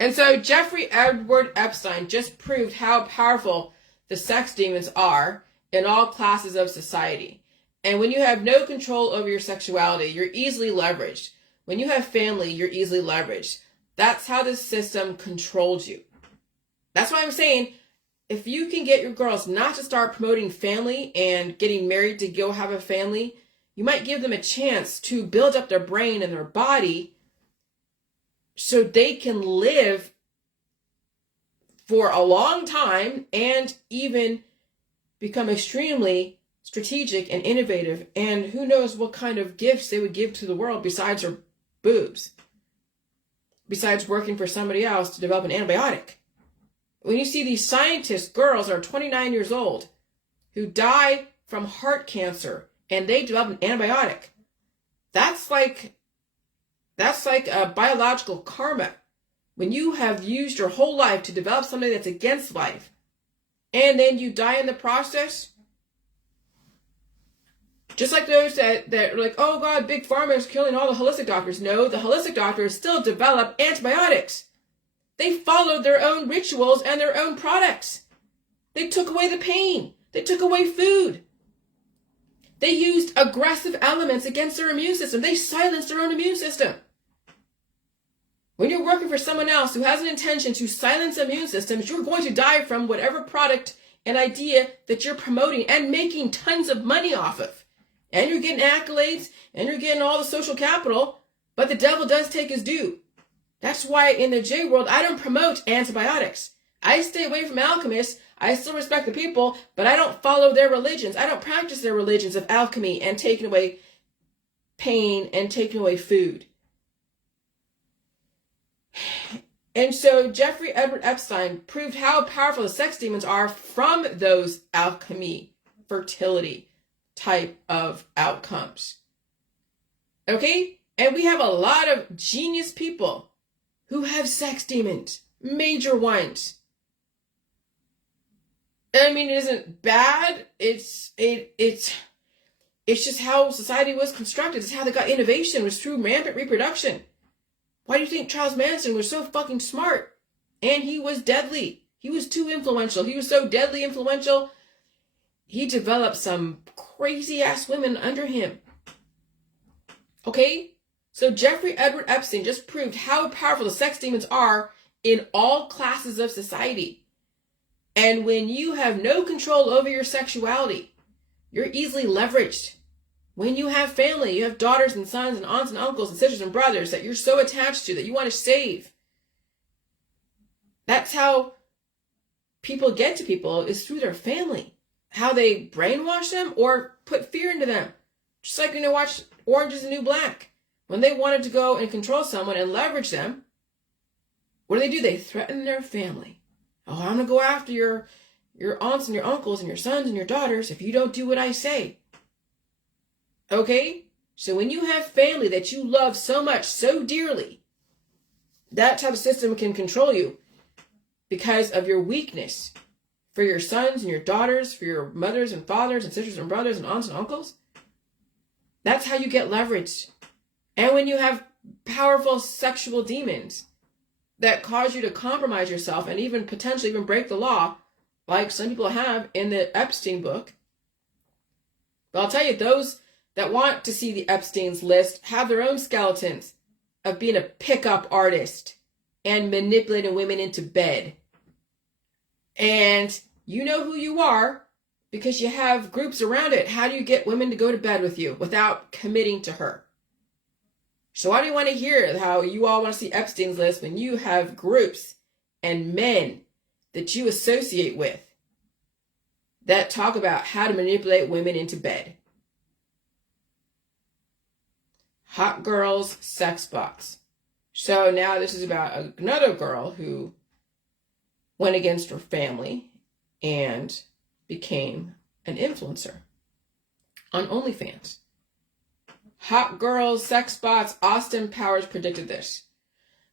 And so Jeffrey Edward Epstein just proved how powerful the sex demons are in all classes of society. And when you have no control over your sexuality, you're easily leveraged. When you have family, you're easily leveraged. That's how the system controls you. That's why I'm saying, if you can get your girls not to start promoting family and getting married to go have a family, you might give them a chance to build up their brain and their body so they can live for a long time and even become extremely strategic and innovative. And who knows what kind of gifts they would give to the world besides their boobs, besides working for somebody else to develop an antibiotic. When you see these scientist girls are 29 years old who die from heart cancer and they develop an antibiotic, that's like a biological karma. When you have used your whole life to develop something that's against life and then you die in the process, just like those that are like, oh God, Big Pharma is killing all the holistic doctors. No, the holistic doctors still develop antibiotics. They followed their own rituals and their own products. They took away the pain. They took away food. They used aggressive elements against their immune system. They silenced their own immune system. When you're working for someone else who has an intention to silence immune systems, you're going to die from whatever product and idea that you're promoting and making tons of money off of. And you're getting accolades, and you're getting all the social capital, but the devil does take his due. That's why in the J world, I don't promote antibiotics. I stay away from alchemists. I still respect the people, but I don't follow their religions. I don't practice their religions of alchemy and taking away pain and taking away food. And so Jeffrey Edward Epstein proved how powerful the sex demons are from those alchemy, fertility type of outcomes. Okay? And we have a lot of genius people who have sex demons, major ones. I mean, it isn't bad. It's just how society was constructed. It's how they got innovation, was through rampant reproduction. Why do you think Charles Manson was so fucking smart? And he was deadly. He was too influential. He was so deadly influential, he developed some crazy ass women under him. Okay? So Jeffrey Edward Epstein just proved how powerful the sex demons are in all classes of society. And when you have no control over your sexuality, you're easily leveraged. When you have family, you have daughters and sons and aunts and uncles and sisters and brothers that you're so attached to that you want to save. That's how people get to people, is through their family. How they brainwash them or put fear into them. Just like, watch Orange is the New Black. When they wanted to go and control someone and leverage them, what do? They threaten their family. Oh, I'm going to go after your aunts and your uncles and your sons and your daughters if you don't do what I say. Okay? So when you have family that you love so much, so dearly, that type of system can control you because of your weakness for your sons and your daughters, for your mothers and fathers and sisters and brothers and aunts and uncles. That's how you get leveraged. And when you have powerful sexual demons that cause you to compromise yourself and even potentially even break the law, like some people have in the Epstein book. But I'll tell you, those that want to see the Epstein's list have their own skeletons of being a pickup artist and manipulating women into bed. And you know who you are because you have groups around it. How do you get women to go to bed with you without committing to her? So why do you want to hear how you all want to see Epstein's list when you have groups and men that you associate with that talk about how to manipulate women into bed? Hot girls, sex bots. So now this is about another girl who went against her family and became an influencer on OnlyFans. Hot girls, sex bots, Austin Powers predicted this.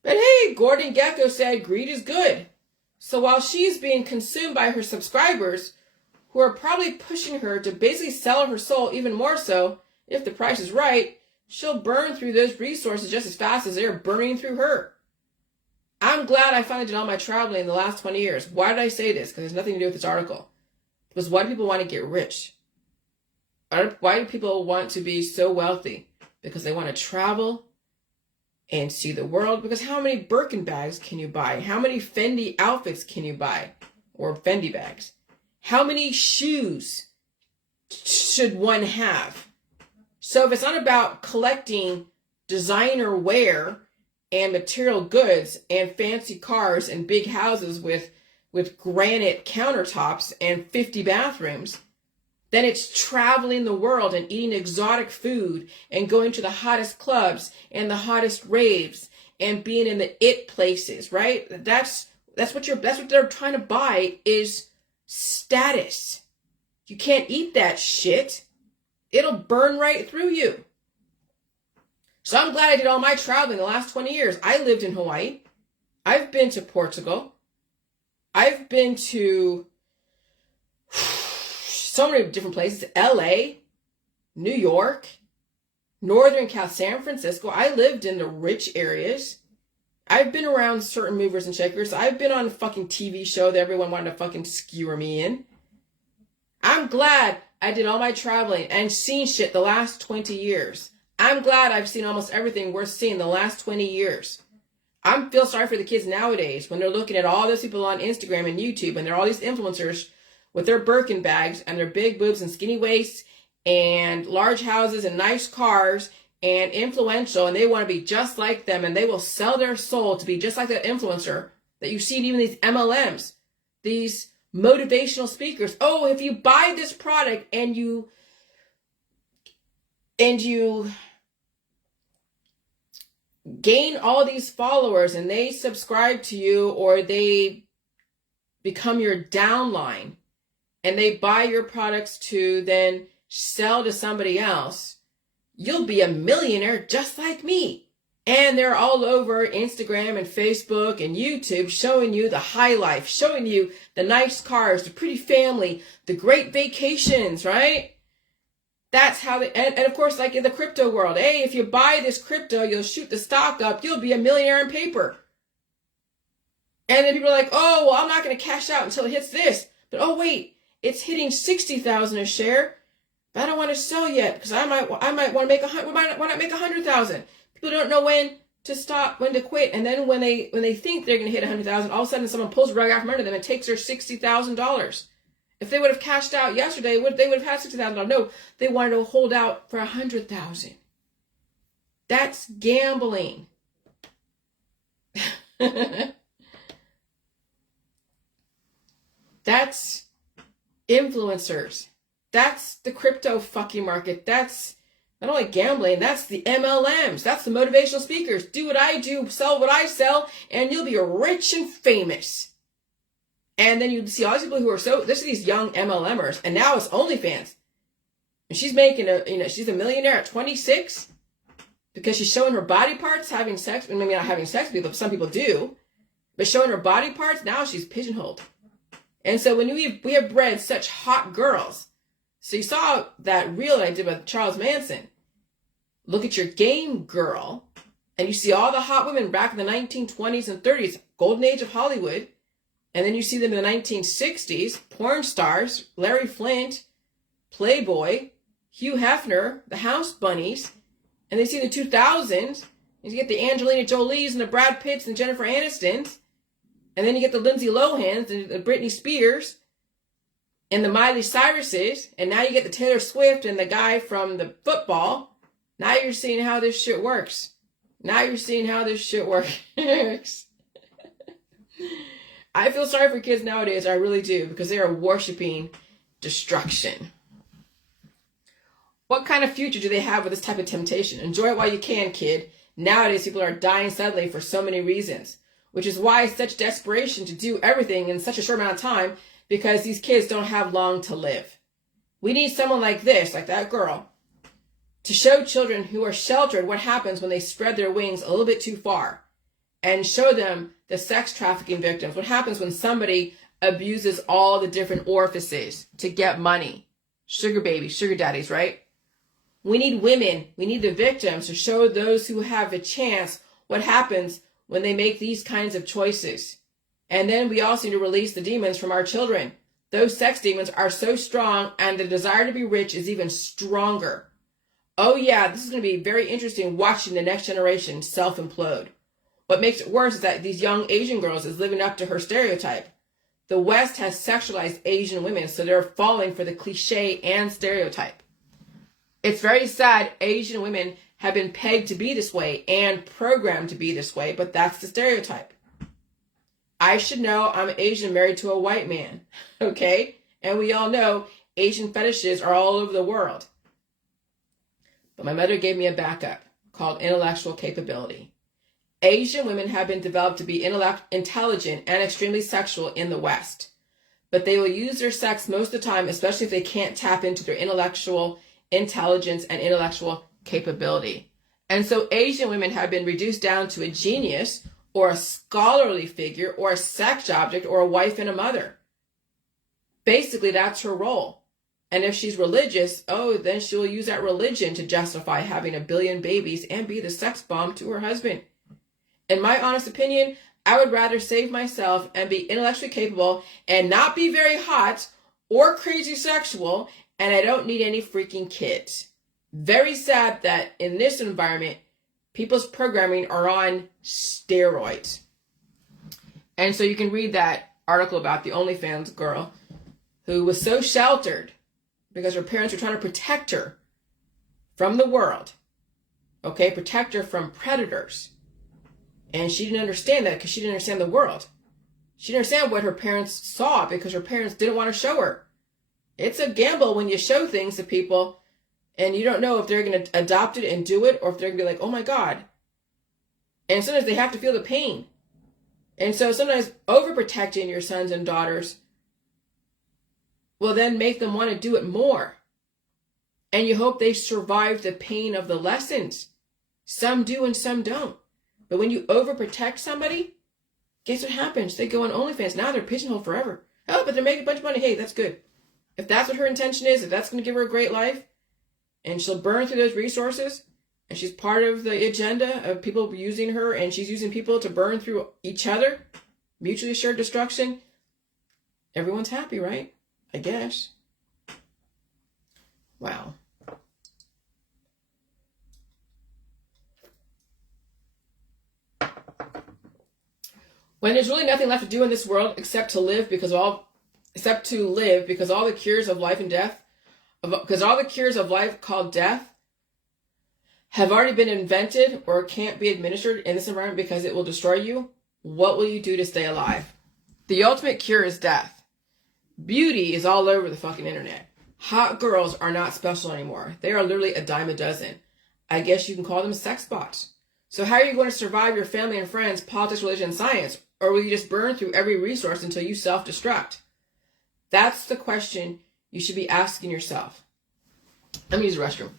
But hey, Gordon Gekko said greed is good. So while she's being consumed by her subscribers, who are probably pushing her to basically sell her soul even more so, if the price is right, she'll burn through those resources just as fast as they're burning through her. I'm glad I finally did all my traveling in the last 20 years. Why did I say this? Because it has nothing to do with this article. Because why do people want to get rich? Why do people want to be so wealthy? Because they want to travel and see the world. Because how many Birkin bags can you buy? How many Fendi outfits can you buy? Or Fendi bags? How many shoes should one have? So if it's not about collecting designer wear and material goods and fancy cars and big houses with granite countertops and 50 bathrooms, then it's traveling the world and eating exotic food and going to the hottest clubs and the hottest raves and being in the it places, right? That's what they're trying to buy is status. You can't eat that shit. It'll burn right through you. So I'm glad I did all my traveling the last 20 years. I lived in Hawaii. I've been to Portugal. I've been to so many different places. LA, New York, Northern Cal, San Francisco. I lived in the rich areas. I've been around certain movers and shakers. I've been on a fucking TV show that everyone wanted to fucking skewer me in. I'm glad I did all my traveling and seen shit the last 20 years. I'm glad I've seen almost everything worth seeing the last 20 years. I feel sorry for the kids nowadays when they're looking at all those people on Instagram and YouTube and they're all these influencers with their Birkin bags and their big boobs and skinny waists and large houses and nice cars and influential, and they want to be just like them, and they will sell their soul to be just like that influencer that you see in even these MLMs, these motivational speakers. Oh, if you buy this product and you gain all these followers and they subscribe to you or they become your downline and they buy your products to then sell to somebody else, you'll be a millionaire just like me. And they're all over Instagram and Facebook and YouTube showing you the high life, showing you the nice cars, the pretty family, the great vacations, right? That's how and of course, like in the crypto world, hey, if you buy this crypto, you'll shoot the stock up, you'll be a millionaire in paper. And then people are like, oh, well, I'm not going to cash out until it hits this. But oh, wait, it's hitting 60,000 a share. But I don't want to sell yet because I might want to make why not make 100,000? People don't know when to stop, when to quit. And then when they think they're going to hit 100,000, all of a sudden someone pulls the rug out from under them and takes their $60,000. If they would have cashed out yesterday, they would have had $60,000. No, they wanted to hold out for 100,000. That's gambling. That's influencers. That's the crypto fucking market. That's not only gambling, that's the MLMs. That's the motivational speakers. Do what I do, sell what I sell, and you'll be rich and famous. And then you see all these people who are this are these young MLMers, and now it's OnlyFans. And she's making she's a millionaire at 26 because she's showing her body parts, having sex. Maybe not having sex with people, but some people do. But showing her body parts, now she's pigeonholed. And so when we have bred such hot girls. So you saw that reel that I did with Charles Manson. Look at your game girl, and you see all the hot women back in the 1920s and 30s, golden age of Hollywood. And then you see them in the 1960s, porn stars, Larry Flint, Playboy, Hugh Hefner, the House Bunnies. And then you see the 2000s, and you get the Angelina Jolies and the Brad Pitts and Jennifer Anistons. And then you get the Lindsay Lohans and the Britney Spears and the Miley Cyruses. And now you get the Taylor Swift and the guy from the football. Now you're seeing how this shit works. I feel sorry for kids nowadays. I really do. Because they are worshiping destruction. What kind of future do they have with this type of temptation? Enjoy it while you can, kid. Nowadays, people are dying suddenly for so many reasons. Which is why such desperation to do everything in such a short amount of time, because these kids don't have long to live. We need someone like this, like that girl, to show children who are sheltered what happens when they spread their wings a little bit too far, and show them the sex trafficking victims, what happens when somebody abuses all the different orifices to get money. Sugar babies, sugar daddies, right? We need women, we need the victims to show those who have a chance what happens when they make these kinds of choices. And then we also need to release the demons from our children. Those sex demons are so strong, and the desire to be rich is even stronger. Oh yeah, this is going to be very interesting watching the next generation self-implode. What makes it worse is that these young Asian girls is living up to her stereotype. The West has sexualized Asian women, so they're falling for the cliche and stereotype. It's very sad Asian women have been pegged to be this way and programmed to be this way, but that's the stereotype. I should know I'm Asian married to a white man, okay? And we all know Asian fetishes are all over the world. But my mother gave me a backup called intellectual capability. Asian women have been developed to be intelligent and extremely sexual in the West. But they will use their sex most of the time, especially if they can't tap into their intellectual intelligence and intellectual capability. And so Asian women have been reduced down to a genius or a scholarly figure or a sex object or a wife and a mother. Basically, that's her role. And if she's religious, then she'll use that religion to justify having 1 billion babies and be the sex bomb to her husband. In my honest opinion, I would rather save myself and be intellectually capable and not be very hot or crazy sexual, and I don't need any freaking kids. Very sad that in this environment, people's programming are on steroids. And so you can read that article about the OnlyFans girl who was so sheltered because her parents were trying to protect her from the world. Okay, protect her from predators. And she didn't understand that because she didn't understand the world. She didn't understand what her parents saw because her parents didn't want to show her. It's a gamble when you show things to people and you don't know if they're going to adopt it and do it or if they're going to be like, oh my God. And sometimes they have to feel the pain. And so sometimes overprotecting your sons and daughters will then make them want to do it more. And you hope they survive the pain of the lessons. Some do and some don't. But when you overprotect somebody, guess what happens? They go on OnlyFans. Now they're pigeonholed forever. Oh, but they're making a bunch of money. Hey, that's good. If that's what her intention is, if that's going to give her a great life, and she'll burn through those resources, and she's part of the agenda of people using her, and she's using people to burn through each other, mutually assured destruction, everyone's happy, right? I guess. Wow. When there's really nothing left to do in this world except to live because all the cures of life and death, because all the cures of life called death have already been invented or can't be administered in this environment because it will destroy you, what will you do to stay alive? The ultimate cure is death. Beauty is all over the fucking internet. Hot girls are not special anymore. They are literally a dime a dozen. I guess you can call them sex bots. So how are you going to survive your family and friends, politics, religion, and science? Or will you just burn through every resource until you self-destruct? That's the question you should be asking yourself. Let me use the restroom.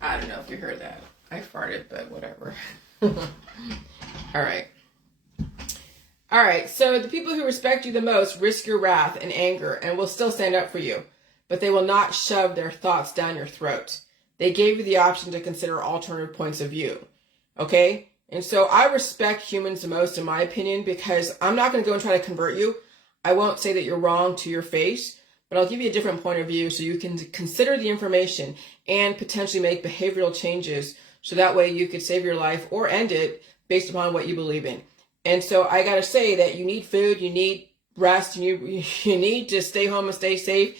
I don't know if you heard that. I farted, but whatever. All right, so the people who respect you the most risk your wrath and anger and will still stand up for you, but they will not shove their thoughts down your throat. They gave you the option to consider alternative points of view, okay? And so I respect humans the most, in my opinion, because I'm not going to go and try to convert you. I won't say that you're wrong to your face, but I'll give you a different point of view so you can consider the information and potentially make behavioral changes so that way you could save your life or end it based upon what you believe in. And so I got to say that you need food, you need rest, and you need to stay home and stay safe,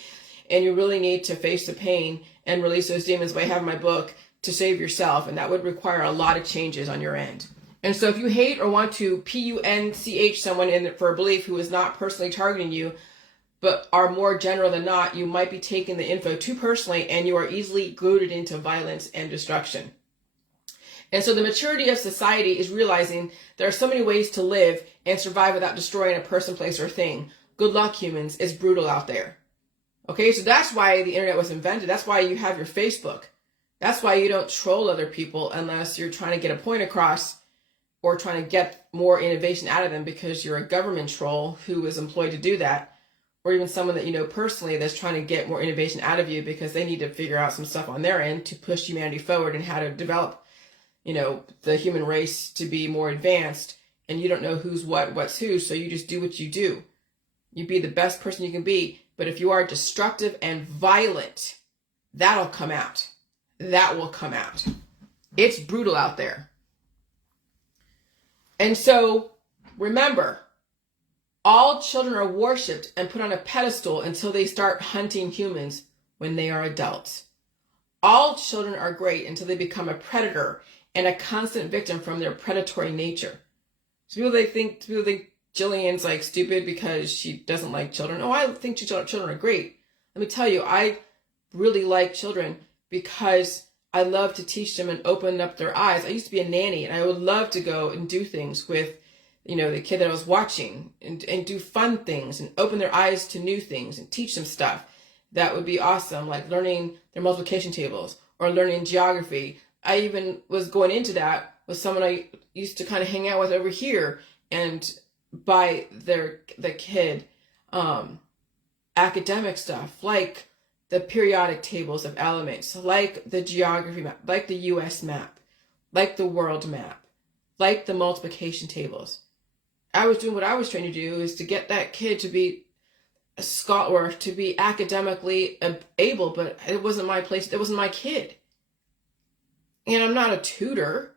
and you really need to face the pain and release those demons by having my book to save yourself, and that would require a lot of changes on your end. And so if you hate or want to punch someone for a belief who is not personally targeting you, but are more general than not, you might be taking the info too personally and you are easily goaded into violence and destruction. And so the maturity of society is realizing there are so many ways to live and survive without destroying a person, place, or thing. Good luck, humans. It's brutal out there. Okay, so that's why the internet was invented. That's why you have your Facebook. That's why you don't troll other people unless you're trying to get a point across or trying to get more innovation out of them because you're a government troll who is employed to do that. Or even someone that you know personally that's trying to get more innovation out of you because they need to figure out some stuff on their end to push humanity forward and how to develop, the human race to be more advanced. And you don't know who's what's who, so you just do what you do. You be the best person you can be. But if you are destructive and violent, that'll come out. That will come out. It's brutal out there. And so, remember, all children are worshipped and put on a pedestal until they start hunting humans when they are adults. All children are great until they become a predator and a constant victim from their predatory nature. So people think Jillian's like stupid because she doesn't like children. Oh, I think children are great. Let me tell you, I really like children because I love to teach them and open up their eyes. I used to be a nanny and I would love to go and do things with the kid that I was watching and do fun things and open their eyes to new things and teach them stuff. That would be awesome, like learning their multiplication tables or learning geography. I even was going into that with someone I used to kind of hang out with over here and buy the kid academic stuff like the periodic tables of elements, like the geography map, like the US map, like the world map, like the multiplication tables. I was doing what I was trying to do is to get that kid to be a scholar, to be academically able, but it wasn't my place. It wasn't my kid. And I'm not a tutor.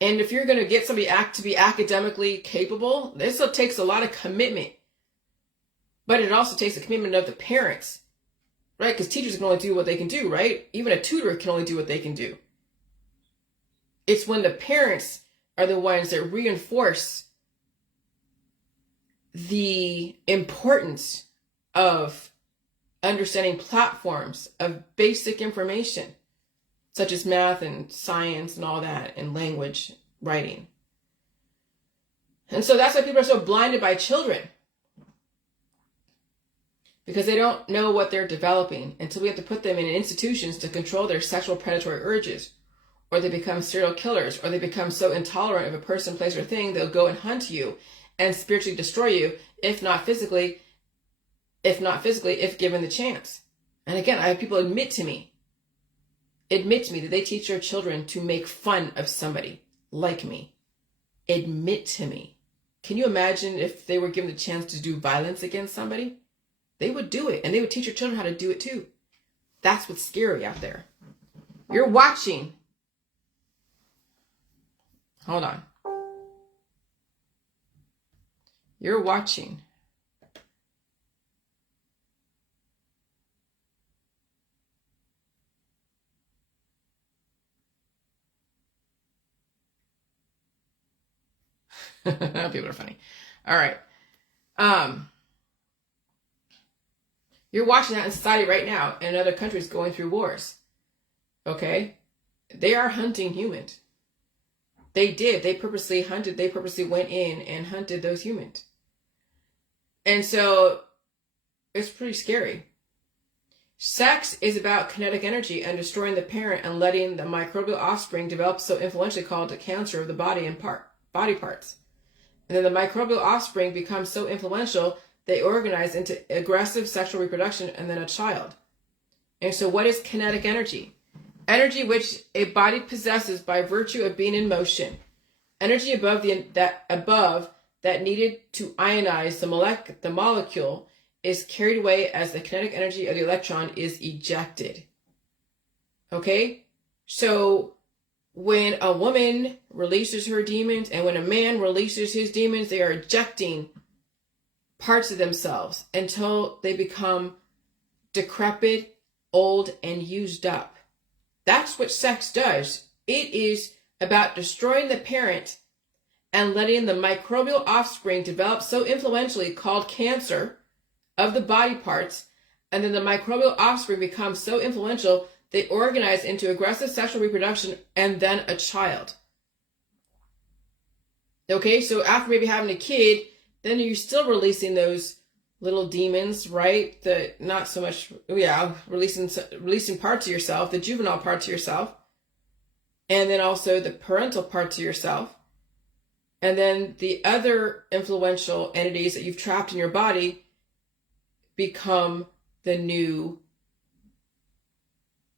And if you're going to get somebody to be academically capable, this takes a lot of commitment. But it also takes a commitment of the parents right? Because teachers can only do what they can do, right? Even a tutor can only do what they can do. It's when the parents are the ones that reinforce the importance of understanding platforms of basic information, such as math and science and all that, and language, writing. And so that's why people are so blinded by children, because they don't know what they're developing until we have to put them in institutions to control their sexual predatory urges, or they become serial killers, or they become so intolerant of a person, place, or thing, they'll go and hunt you and spiritually destroy you, if not physically, if given the chance. And again, I have people admit to me that they teach their children to make fun of somebody like me. Admit to me. Can you imagine if they were given the chance to do violence against somebody? They would do it, and they would teach their children how to do it too. That's what's scary out there. You're watching. Hold on. You're watching people are funny. All right. You're watching that in society right now, and other countries going through wars. Okay? They are hunting humans. They did. They purposely hunted. They purposely went in and hunted those humans. And so it's pretty scary. Sex is about kinetic energy and destroying the parent and letting the microbial offspring develop so influentially called the cancer of the body and body parts. And then the microbial offspring becomes so influential, they organize into aggressive sexual reproduction and then a child. And so what is kinetic energy? Energy which a body possesses by virtue of being in motion. Energy above that needed to ionize the molecule is carried away as the kinetic energy of the electron is ejected. Okay? So when a woman releases her demons and when a man releases his demons, they are ejecting parts of themselves until they become decrepit, old, and used up. That's what sex does. It is about destroying the parent and letting the microbial offspring develop so influentially called cancer of the body parts, and then the microbial offspring becomes so influential they organize into aggressive sexual reproduction and then a child. Okay, so after maybe having a kid, then you're still releasing those little demons, right? Not so much, releasing parts of yourself, the juvenile parts of yourself, and then also the parental parts of yourself. And then the other influential entities that you've trapped in your body become the new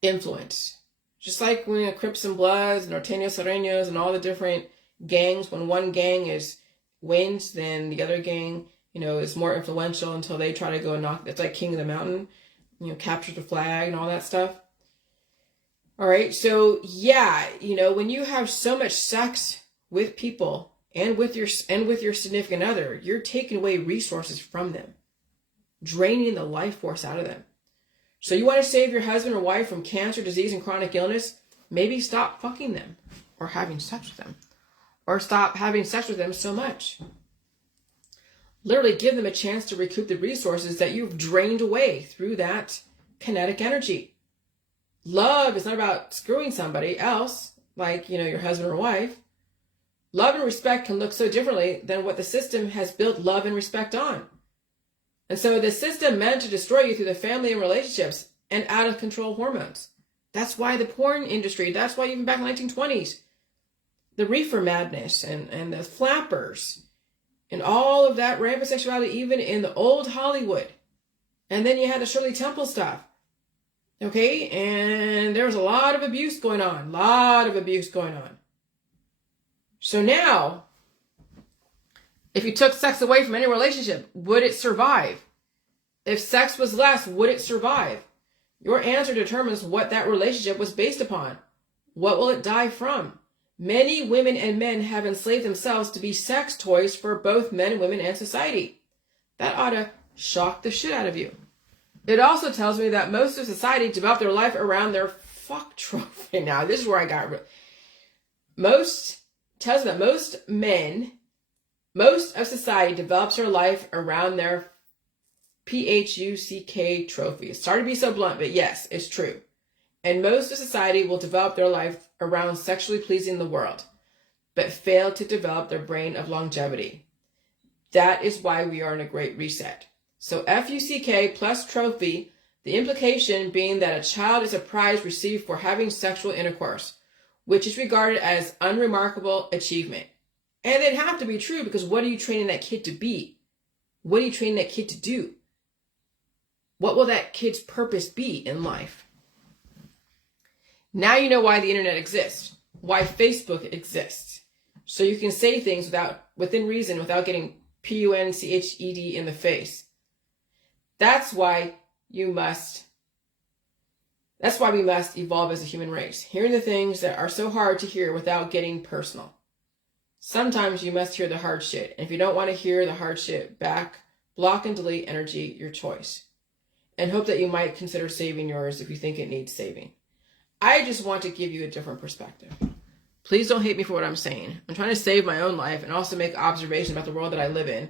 influence. Just like when Crips and Bloods, Norteños, Sereños, and all the different gangs, when one gang wins, then the other gang, is more influential until they try to go and knock, it's like King of the Mountain, capture the flag and all that stuff. All right. So yeah, when you have so much sex with people and with your significant other, you're taking away resources from them, draining the life force out of them. So you want to save your husband or wife from cancer, disease, and chronic illness? Maybe stop fucking them or having sex with them, or stop having sex with them so much. Literally give them a chance to recoup the resources that you've drained away through that kinetic energy. Love is not about screwing somebody else, like, your husband or wife. Love and respect can look so differently than what the system has built love and respect on. And so the system meant to destroy you through the family and relationships and out of control hormones. That's why the porn industry, that's why even back in the 1920s, the reefer madness and the flappers and all of that rampant sexuality, even in the old Hollywood. And then you had the Shirley Temple stuff. Okay, and there was a lot of abuse going on. So now, if you took sex away from any relationship, would it survive? If sex was less, would it survive? Your answer determines what that relationship was based upon. What will it die from? Many women and men have enslaved themselves to be sex toys for both men, women, and society. That ought to shock the shit out of you. It also tells me that most of society develop their life around their fuck trophy. Now, this is where I got tells me that most of society develops their life around their PHUCK trophy. Sorry to be so blunt, but yes, it's true. And most of society will develop their life around sexually pleasing the world, but fail to develop their brain of longevity. That is why we are in a great reset. So FUCK plus trophy, the implication being that a child is a prize received for having sexual intercourse, which is regarded as unremarkable achievement. And it'd have to be true, because what are you training that kid to be? What are you training that kid to do? What will that kid's purpose be in life? Now you know why the internet exists, why Facebook exists. So you can say things within reason without getting PUNCHED in the face. That's why we must evolve as a human race, hearing the things that are so hard to hear without getting personal. Sometimes you must hear the hard shit, and if you don't want to hear the hard shit back, block and delete energy, your choice. And hope that you might consider saving yours if you think it needs saving. I just want to give you a different perspective. Please don't hate me for what I'm saying. I'm trying to save my own life and also make observations about the world that I live in,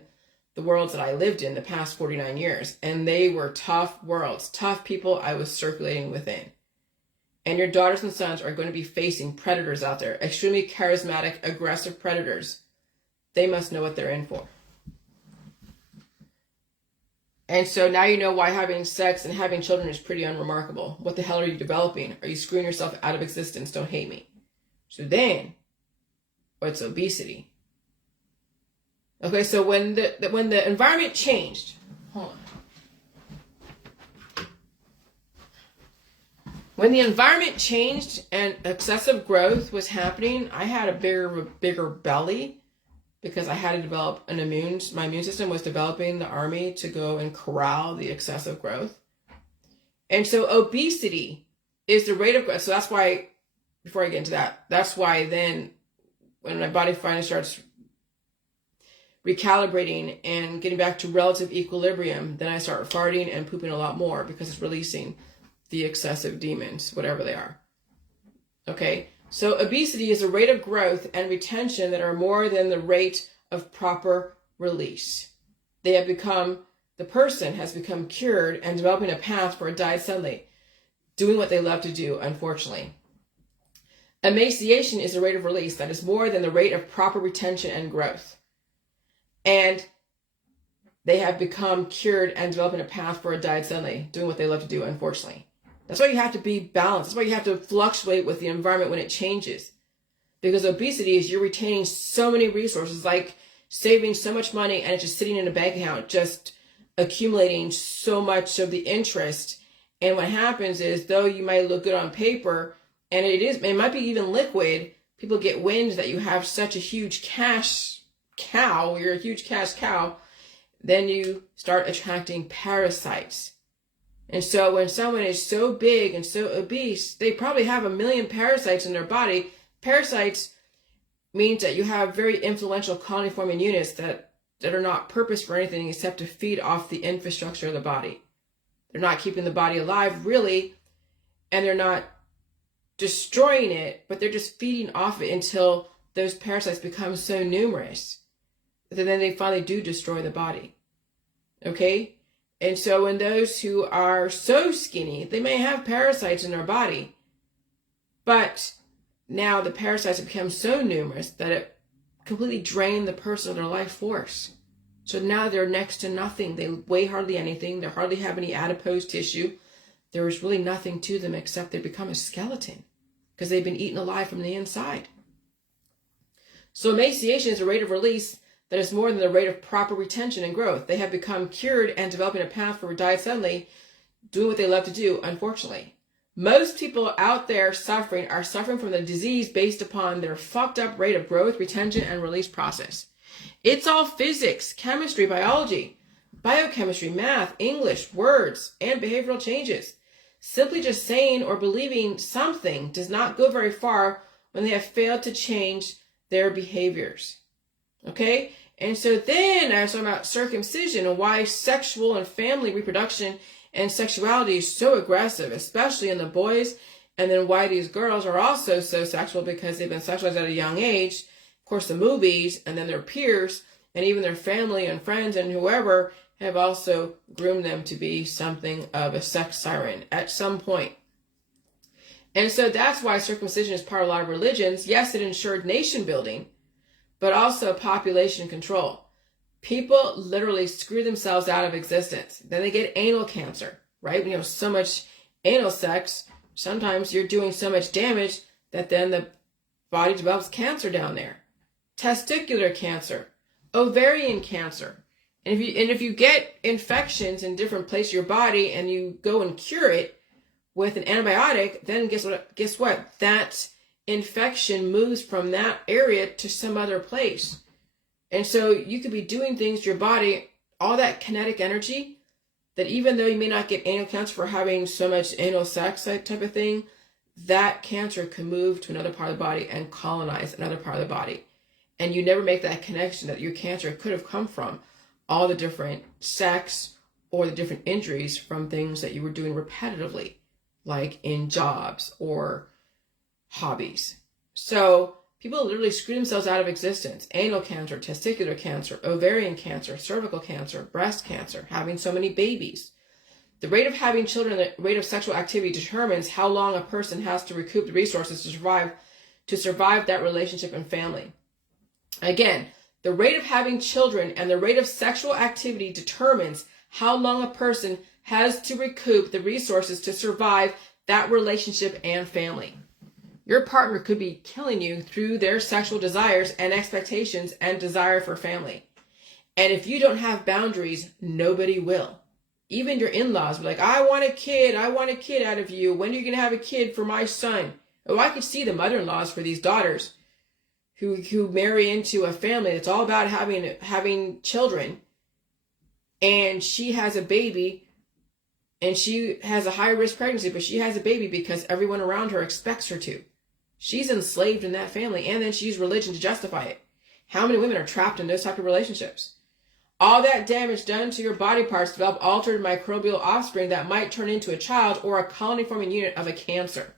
the worlds that I lived in the past 49 years. And they were tough worlds, tough people I was circulating within. And your daughters and sons are going to be facing predators out there, extremely charismatic, aggressive predators. They must know what they're in for. And so now you know why having sex and having children is pretty unremarkable. What the hell are you developing? Are you screwing yourself out of existence? Don't hate me. So then, what's obesity? Okay, so when the environment changed, hold on. When the environment changed and excessive growth was happening, I had a bigger belly, because I had to develop my immune system was developing the army to go and corral the excessive growth. And so obesity is the rate of growth. So that's why, before I get into that, that's why then when my body finally starts recalibrating and getting back to relative equilibrium, then I start farting and pooping a lot more, because it's releasing the excessive demons, whatever they are. Okay? So obesity is a rate of growth and retention that are more than the rate of proper release. The person has become cured and developing a path for a diet suddenly, doing what they love to do, unfortunately. Emaciation is a rate of release that is more than the rate of proper retention and growth. And they have become cured and developing a path for a diet suddenly, doing what they love to do, unfortunately. That's why you have to be balanced. That's why you have to fluctuate with the environment when it changes. Because obesity is you're retaining so many resources, like saving so much money and it's just sitting in a bank account, just accumulating so much of the interest. And what happens is, though you might look good on paper, and it might be even liquid, people get wind that you have such a huge cash cow, you're a huge cash cow, then you start attracting parasites. And so when someone is so big and so obese, they probably have 1 million parasites in their body. Parasites means that you have very influential colony-forming units that are not purposed for anything except to feed off the infrastructure of the body. They're not keeping the body alive, really, and they're not destroying it, but they're just feeding off it until those parasites become so numerous that then they finally do destroy the body. Okay? And so in those who are so skinny, they may have parasites in their body, but now the parasites have become so numerous that it completely drained the person of their life force. So now they're next to nothing. They weigh hardly anything. They hardly have any adipose tissue. There is really nothing to them except they become a skeleton because they've been eaten alive from the inside. So emaciation is a rate of release that is more than the rate of proper retention and growth. They have become cured and developing a path for diet suddenly, doing what they love to do, unfortunately. Most people out there suffering are suffering from the disease based upon their fucked up rate of growth, retention, and release process. It's all physics, chemistry, biology, biochemistry, math, English, words, and behavioral changes. Simply just saying or believing something does not go very far when they have failed to change their behaviors. Okay? And so then I was talking about circumcision and why sexual and family reproduction And sexuality is so aggressive, especially in the boys. And then why these girls are also so sexual, because they've been sexualized at a young age. Of course, the movies and then their peers and even their family and friends and whoever have also groomed them to be something of a sex siren at some point. And so that's why circumcision is part of a lot of religions. Yes, it ensured nation building, but also population control. People literally screw themselves out of existence. Then they get anal cancer, right? When you have so much anal sex, sometimes you're doing so much damage that then the body develops cancer down there. Testicular cancer, ovarian cancer. And if you get infections in different places of your body and you go and cure it with an antibiotic, then guess what? That infection moves from that area to some other place. And so you could be doing things to your body, all that kinetic energy, that even though you may not get anal cancer for having so much anal sex, that type of thing, that cancer can move to another part of the body and colonize another part of the body. And you never make that connection that your cancer could have come from all the different sex or the different injuries from things that you were doing repetitively, like in jobs or hobbies. So people literally screw themselves out of existence. Anal cancer, testicular cancer, ovarian cancer, cervical cancer, breast cancer, having so many babies. The rate of having children and the rate of sexual activity determines how long a person has to recoup the resources to survive that relationship and family. Again, the rate of having children and the rate of sexual activity determines how long a person has to recoup the resources to survive that relationship and family. Your partner could be killing you through their sexual desires and expectations and desire for family. And if you don't have boundaries, nobody will. Even your in-laws will be like, I want a kid out of you. When are you going to have a kid for my son? Oh, I could see the mother-in-laws for these daughters who marry into a family that's all about having children. And she has a baby and she has a high risk pregnancy, but she has a baby because everyone around her expects her to. She's enslaved in that family, and then she used religion to justify it. How many women are trapped in those type of relationships? All that damage done to your body parts develop altered microbial offspring that might turn into a child or a colony-forming unit of a cancer.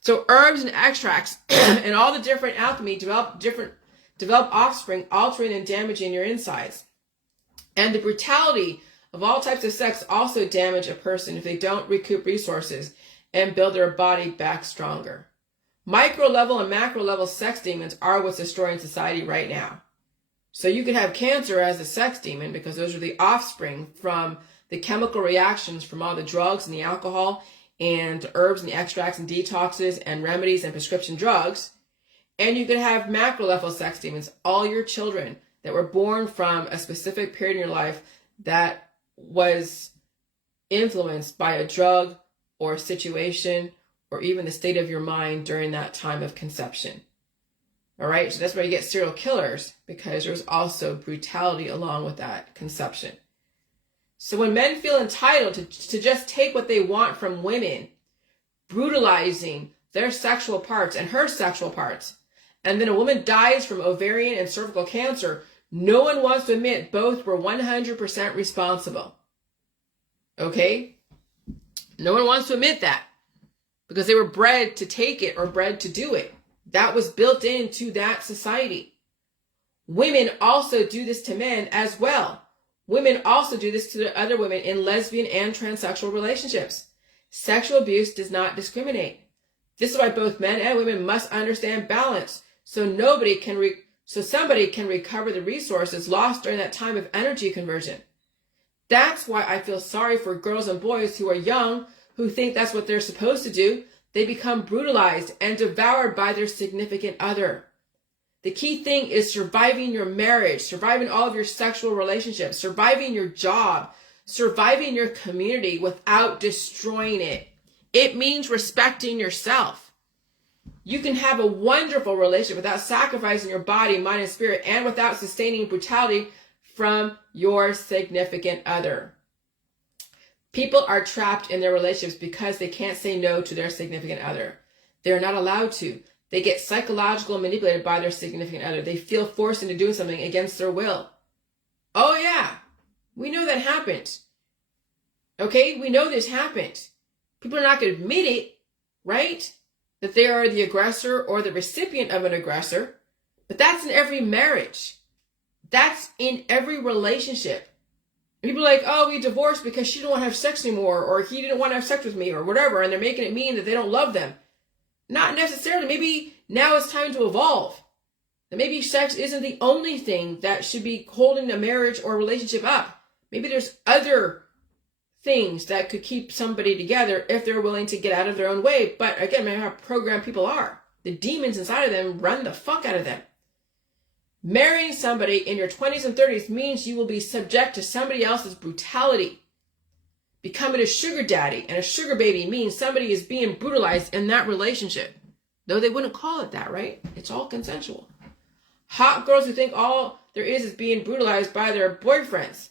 So herbs and extracts and all the different alchemy develop offspring, altering and damaging your insides. And the brutality of all types of sex also damage a person if they don't recoup resources and build their body back stronger. Micro level and macro level sex demons are what's destroying society right now. So you could have cancer as a sex demon because those are the offspring from the chemical reactions from all the drugs and the alcohol and herbs and the extracts and detoxes and remedies and prescription drugs. And you could have macro level sex demons, all your children that were born from a specific period in your life that was influenced by a drug or a situation or even the state of your mind during that time of conception. All right, so that's why you get serial killers, because there's also brutality along with that conception. So when men feel entitled to just take what they want from women, brutalizing their sexual parts and her sexual parts, and then a woman dies from ovarian and cervical cancer, no one wants to admit both were 100% responsible. Okay? No one wants to admit that because they were bred to take it or bred to do it. That was built into that society. Women also do this to men as well. Women also do this to other women in lesbian and transsexual relationships. Sexual abuse does not discriminate. This is why both men and women must understand balance, so somebody can recover the resources lost during that time of energy conversion. That's why I feel sorry for girls and boys who are young, who think that's what they're supposed to do. They become brutalized and devoured by their significant other. The key thing is surviving your marriage, surviving all of your sexual relationships, surviving your job, surviving your community without destroying it. It means respecting yourself. You can have a wonderful relationship without sacrificing your body, mind, and spirit, and without sustaining brutality from your significant other. People are trapped in their relationships because they can't say no to their significant other. They're not allowed to. They get psychological manipulated by their significant other. They feel forced into doing something against their will. Oh yeah, we know that happens. Okay? We know this happened. People are not going to admit it, right? That they are the aggressor or the recipient of an aggressor. But that's in every marriage. That's in every relationship. And people are like, oh, we divorced because she didn't want to have sex anymore, or he didn't want to have sex with me, or whatever, and they're making it mean that they don't love them. Not necessarily. Maybe now it's time to evolve. That maybe sex isn't the only thing that should be holding a marriage or a relationship up. Maybe there's other things that could keep somebody together if they're willing to get out of their own way. But again, remember how programmed people are. The demons inside of them run the fuck out of them. Marrying somebody in your 20s and 30s means you will be subject to somebody else's brutality. Becoming a sugar daddy and a sugar baby means somebody is being brutalized in that relationship. Though they wouldn't call it that, right? It's all consensual. Hot girls who think all there is being brutalized by their boyfriends.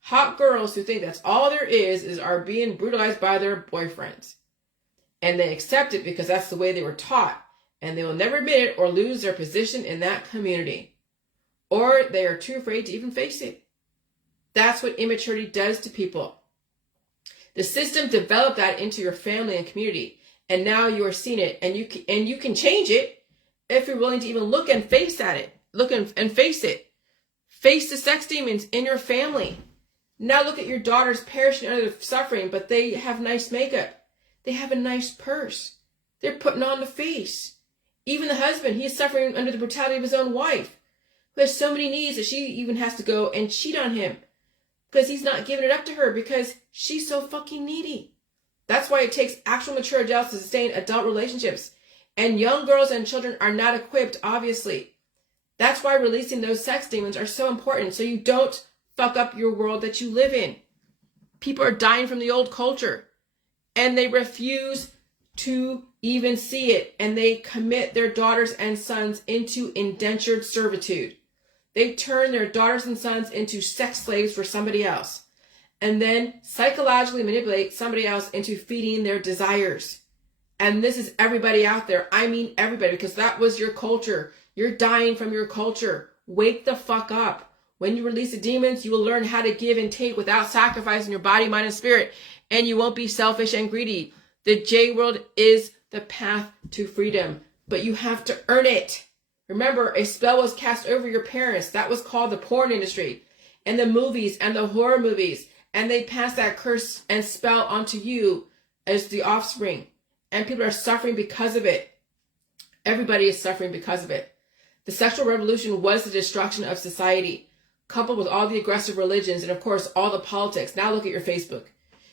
Hot girls who think that's all there is are being brutalized by their boyfriends. And they accept it because that's the way they were taught. And they will never admit it or lose their position in that community. Or they are too afraid to even face it. That's what immaturity does to people. The system developed that into your family and community. And now you are seeing it. And you can change it if you're willing to even look and face at it. Look and face it. Face the sex demons in your family. Now look at your daughters perishing under the suffering, but they have nice makeup. They have a nice purse. They're putting on the face. Even the husband, he is suffering under the brutality of his own wife, who has so many needs that she even has to go and cheat on him because he's not giving it up to her because she's so fucking needy. That's why it takes actual mature adults to sustain adult relationships. And young girls and children are not equipped, obviously. That's why releasing those sex demons are so important, so you don't fuck up your world that you live in. People are dying from the old culture, and they refuse to even see it, and they commit their daughters and sons into indentured servitude. They turn their daughters and sons into sex slaves for somebody else, and then psychologically manipulate somebody else into feeding their desires. And this is everybody out there. I mean everybody, because that was your culture. You're dying from your culture. Wake the fuck up. When you release the demons, you will learn how to give and take without sacrificing your body, mind, and spirit. And you won't be selfish and greedy. The J world is the path to freedom. But you have to earn it. Remember, a spell was cast over your parents. That was called the porn industry. And the movies and the horror movies. And they passed that curse and spell onto you as the offspring. And people are suffering because of it. Everybody is suffering because of it. The sexual revolution was the destruction of society, coupled with all the aggressive religions and, of course, all the politics. Now look at your Facebook.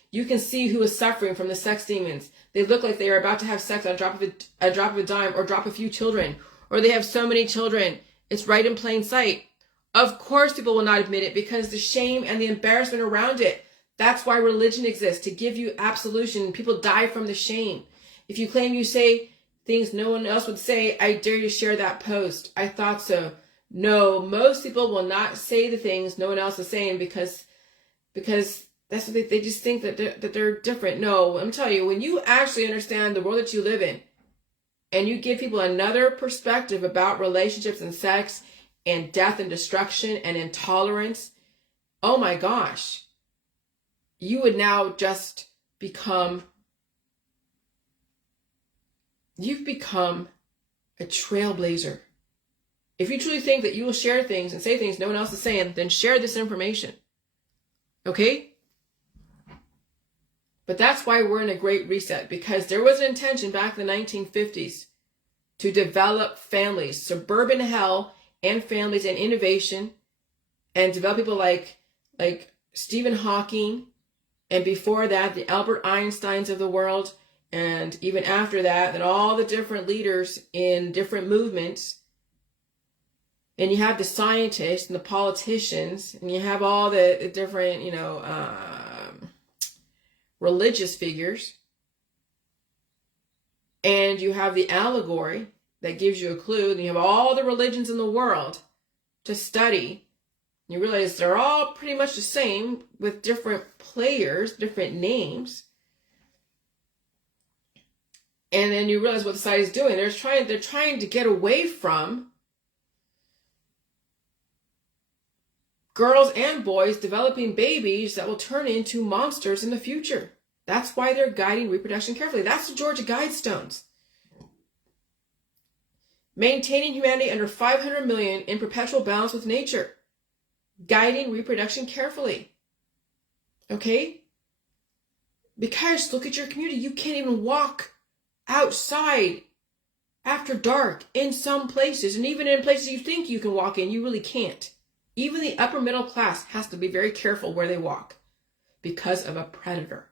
You can see who is suffering from the sex demons. They look like they are about to have sex on a drop of a dime or drop a few children. Or they have so many children. It's right in plain sight. Of course people will not admit it because the shame and the embarrassment around it. That's why religion exists, to give you absolution. People die from the shame. If you claim you say things no one else would say, I dare you share that post. I thought so. No, most people will not say the things no one else is saying because that's what they just think that they're different. No, I'm telling you, when you actually understand the world that you live in and you give people another perspective about relationships and sex and death and destruction and intolerance, oh my gosh, you would now just you've become a trailblazer. If you truly think that you will share things and say things no one else is saying, then share this information. Okay? But that's why we're in a great reset, because there was an intention back in the 1950s to develop families, suburban hell and families and innovation, and develop people like Stephen Hawking, and before that, the Albert Einsteins of the world, and even after that, then all the different leaders in different movements. And you have the scientists and the politicians, and you have all the different, religious figures. And you have the allegory that gives you a clue. And you have all the religions in the world to study. You realize they're all pretty much the same with different players, different names. And then you realize what society is doing. They're trying to get away from girls and boys developing babies that will turn into monsters in the future. That's why they're guiding reproduction carefully. That's the Georgia Guidestones. Maintaining humanity under 500 million in perpetual balance with nature. Guiding reproduction carefully. Okay? Because look at your community. You can't even walk outside after dark in some places. And even in places you think you can walk in, you really can't. Even the upper middle class has to be very careful where they walk because of a predator.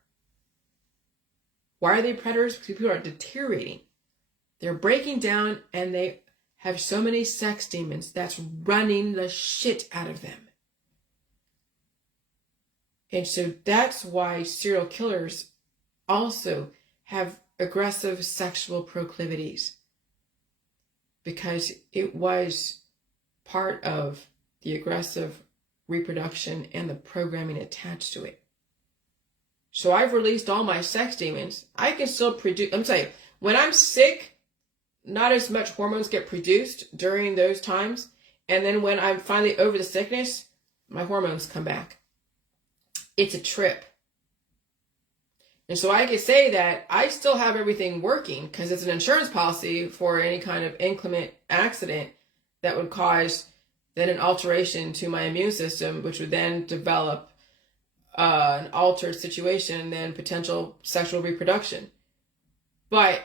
Why are they predators? Because people are deteriorating. They're breaking down and they have so many sex demons that's running the shit out of them. And so that's why serial killers also have aggressive sexual proclivities. Because it was part of the aggressive reproduction and the programming attached to it. So I've released all my sex demons. I can still produce, I'm saying, when I'm sick, not as much hormones get produced during those times. And then when I'm finally over the sickness, my hormones come back. It's a trip. And so I can say that I still have everything working because it's an insurance policy for any kind of inclement accident that would cause then an alteration to my immune system, which would then develop an altered situation and then potential sexual reproduction. But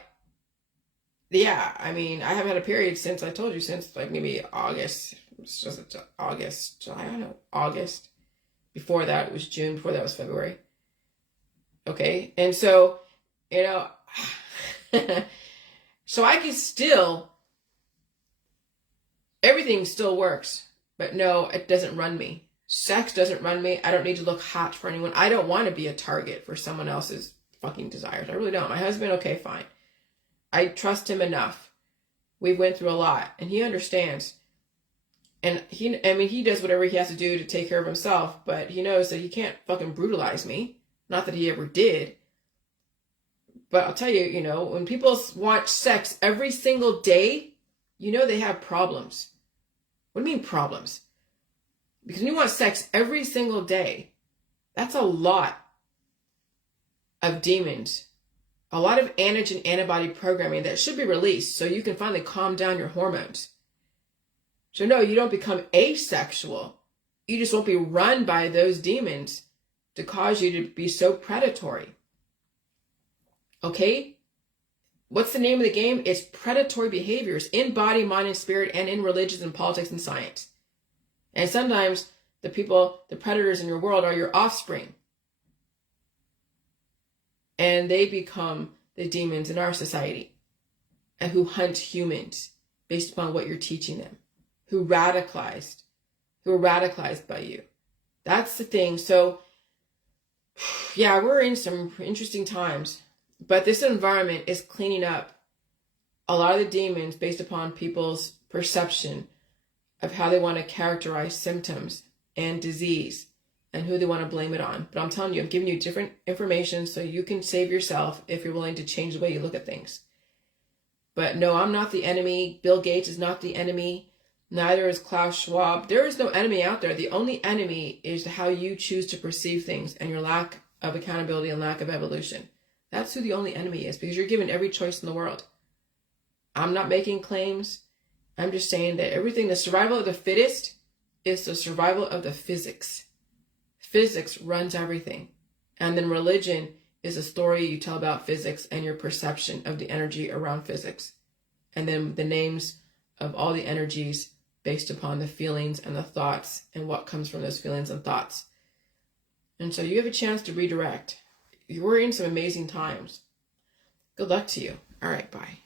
yeah, I mean, I haven't had a period since, I told you, since like maybe August. It's just August, July, I don't know, August. Before that, it was June. Before that was February. Okay. And so, you know, so I can still, everything still works. But no, it doesn't run me. Sex doesn't run me. I don't need to look hot for anyone. I don't want to be a target for someone else's fucking desires. I really don't. My husband, okay, fine. I trust him enough. We went through a lot and he understands. And he does whatever he has to do to take care of himself, but he knows that he can't fucking brutalize me. Not that he ever did. But I'll tell you, you know, when people want sex every single day, you know they have problems. What do you mean problems? Because when you want sex every single day, that's a lot of demons. A lot of antigen antibody programming that should be released so you can finally calm down your hormones. So no, you don't become asexual. You just won't be run by those demons to cause you to be so predatory. Okay? What's the name of the game? It's predatory behaviors in body, mind, and spirit, and in religions and politics and science. And sometimes the people, the predators in your world are your offspring. And they become the demons in our society and who hunt humans based upon what you're teaching them. Who are radicalized by you. That's the thing. So, yeah, we're in some interesting times. But this environment is cleaning up a lot of the demons based upon people's perception of how they want to characterize symptoms and disease and who they want to blame it on. But I'm telling you, I'm giving you different information so you can save yourself if you're willing to change the way you look at things. But no, I'm not the enemy. Bill Gates is not the enemy. Neither is Klaus Schwab. There is no enemy out there. The only enemy is how you choose to perceive things and your lack of accountability and lack of evolution. That's who the only enemy is, because you're given every choice in the world. I'm not making claims. I'm just saying that everything, the survival of the fittest is the survival of the physics. Physics runs everything. And then religion is a story you tell about physics and your perception of the energy around physics. And then the names of all the energies based upon the feelings and the thoughts and what comes from those feelings and thoughts. And so you have a chance to redirect. We're in some amazing times. Good luck to you. All right, bye.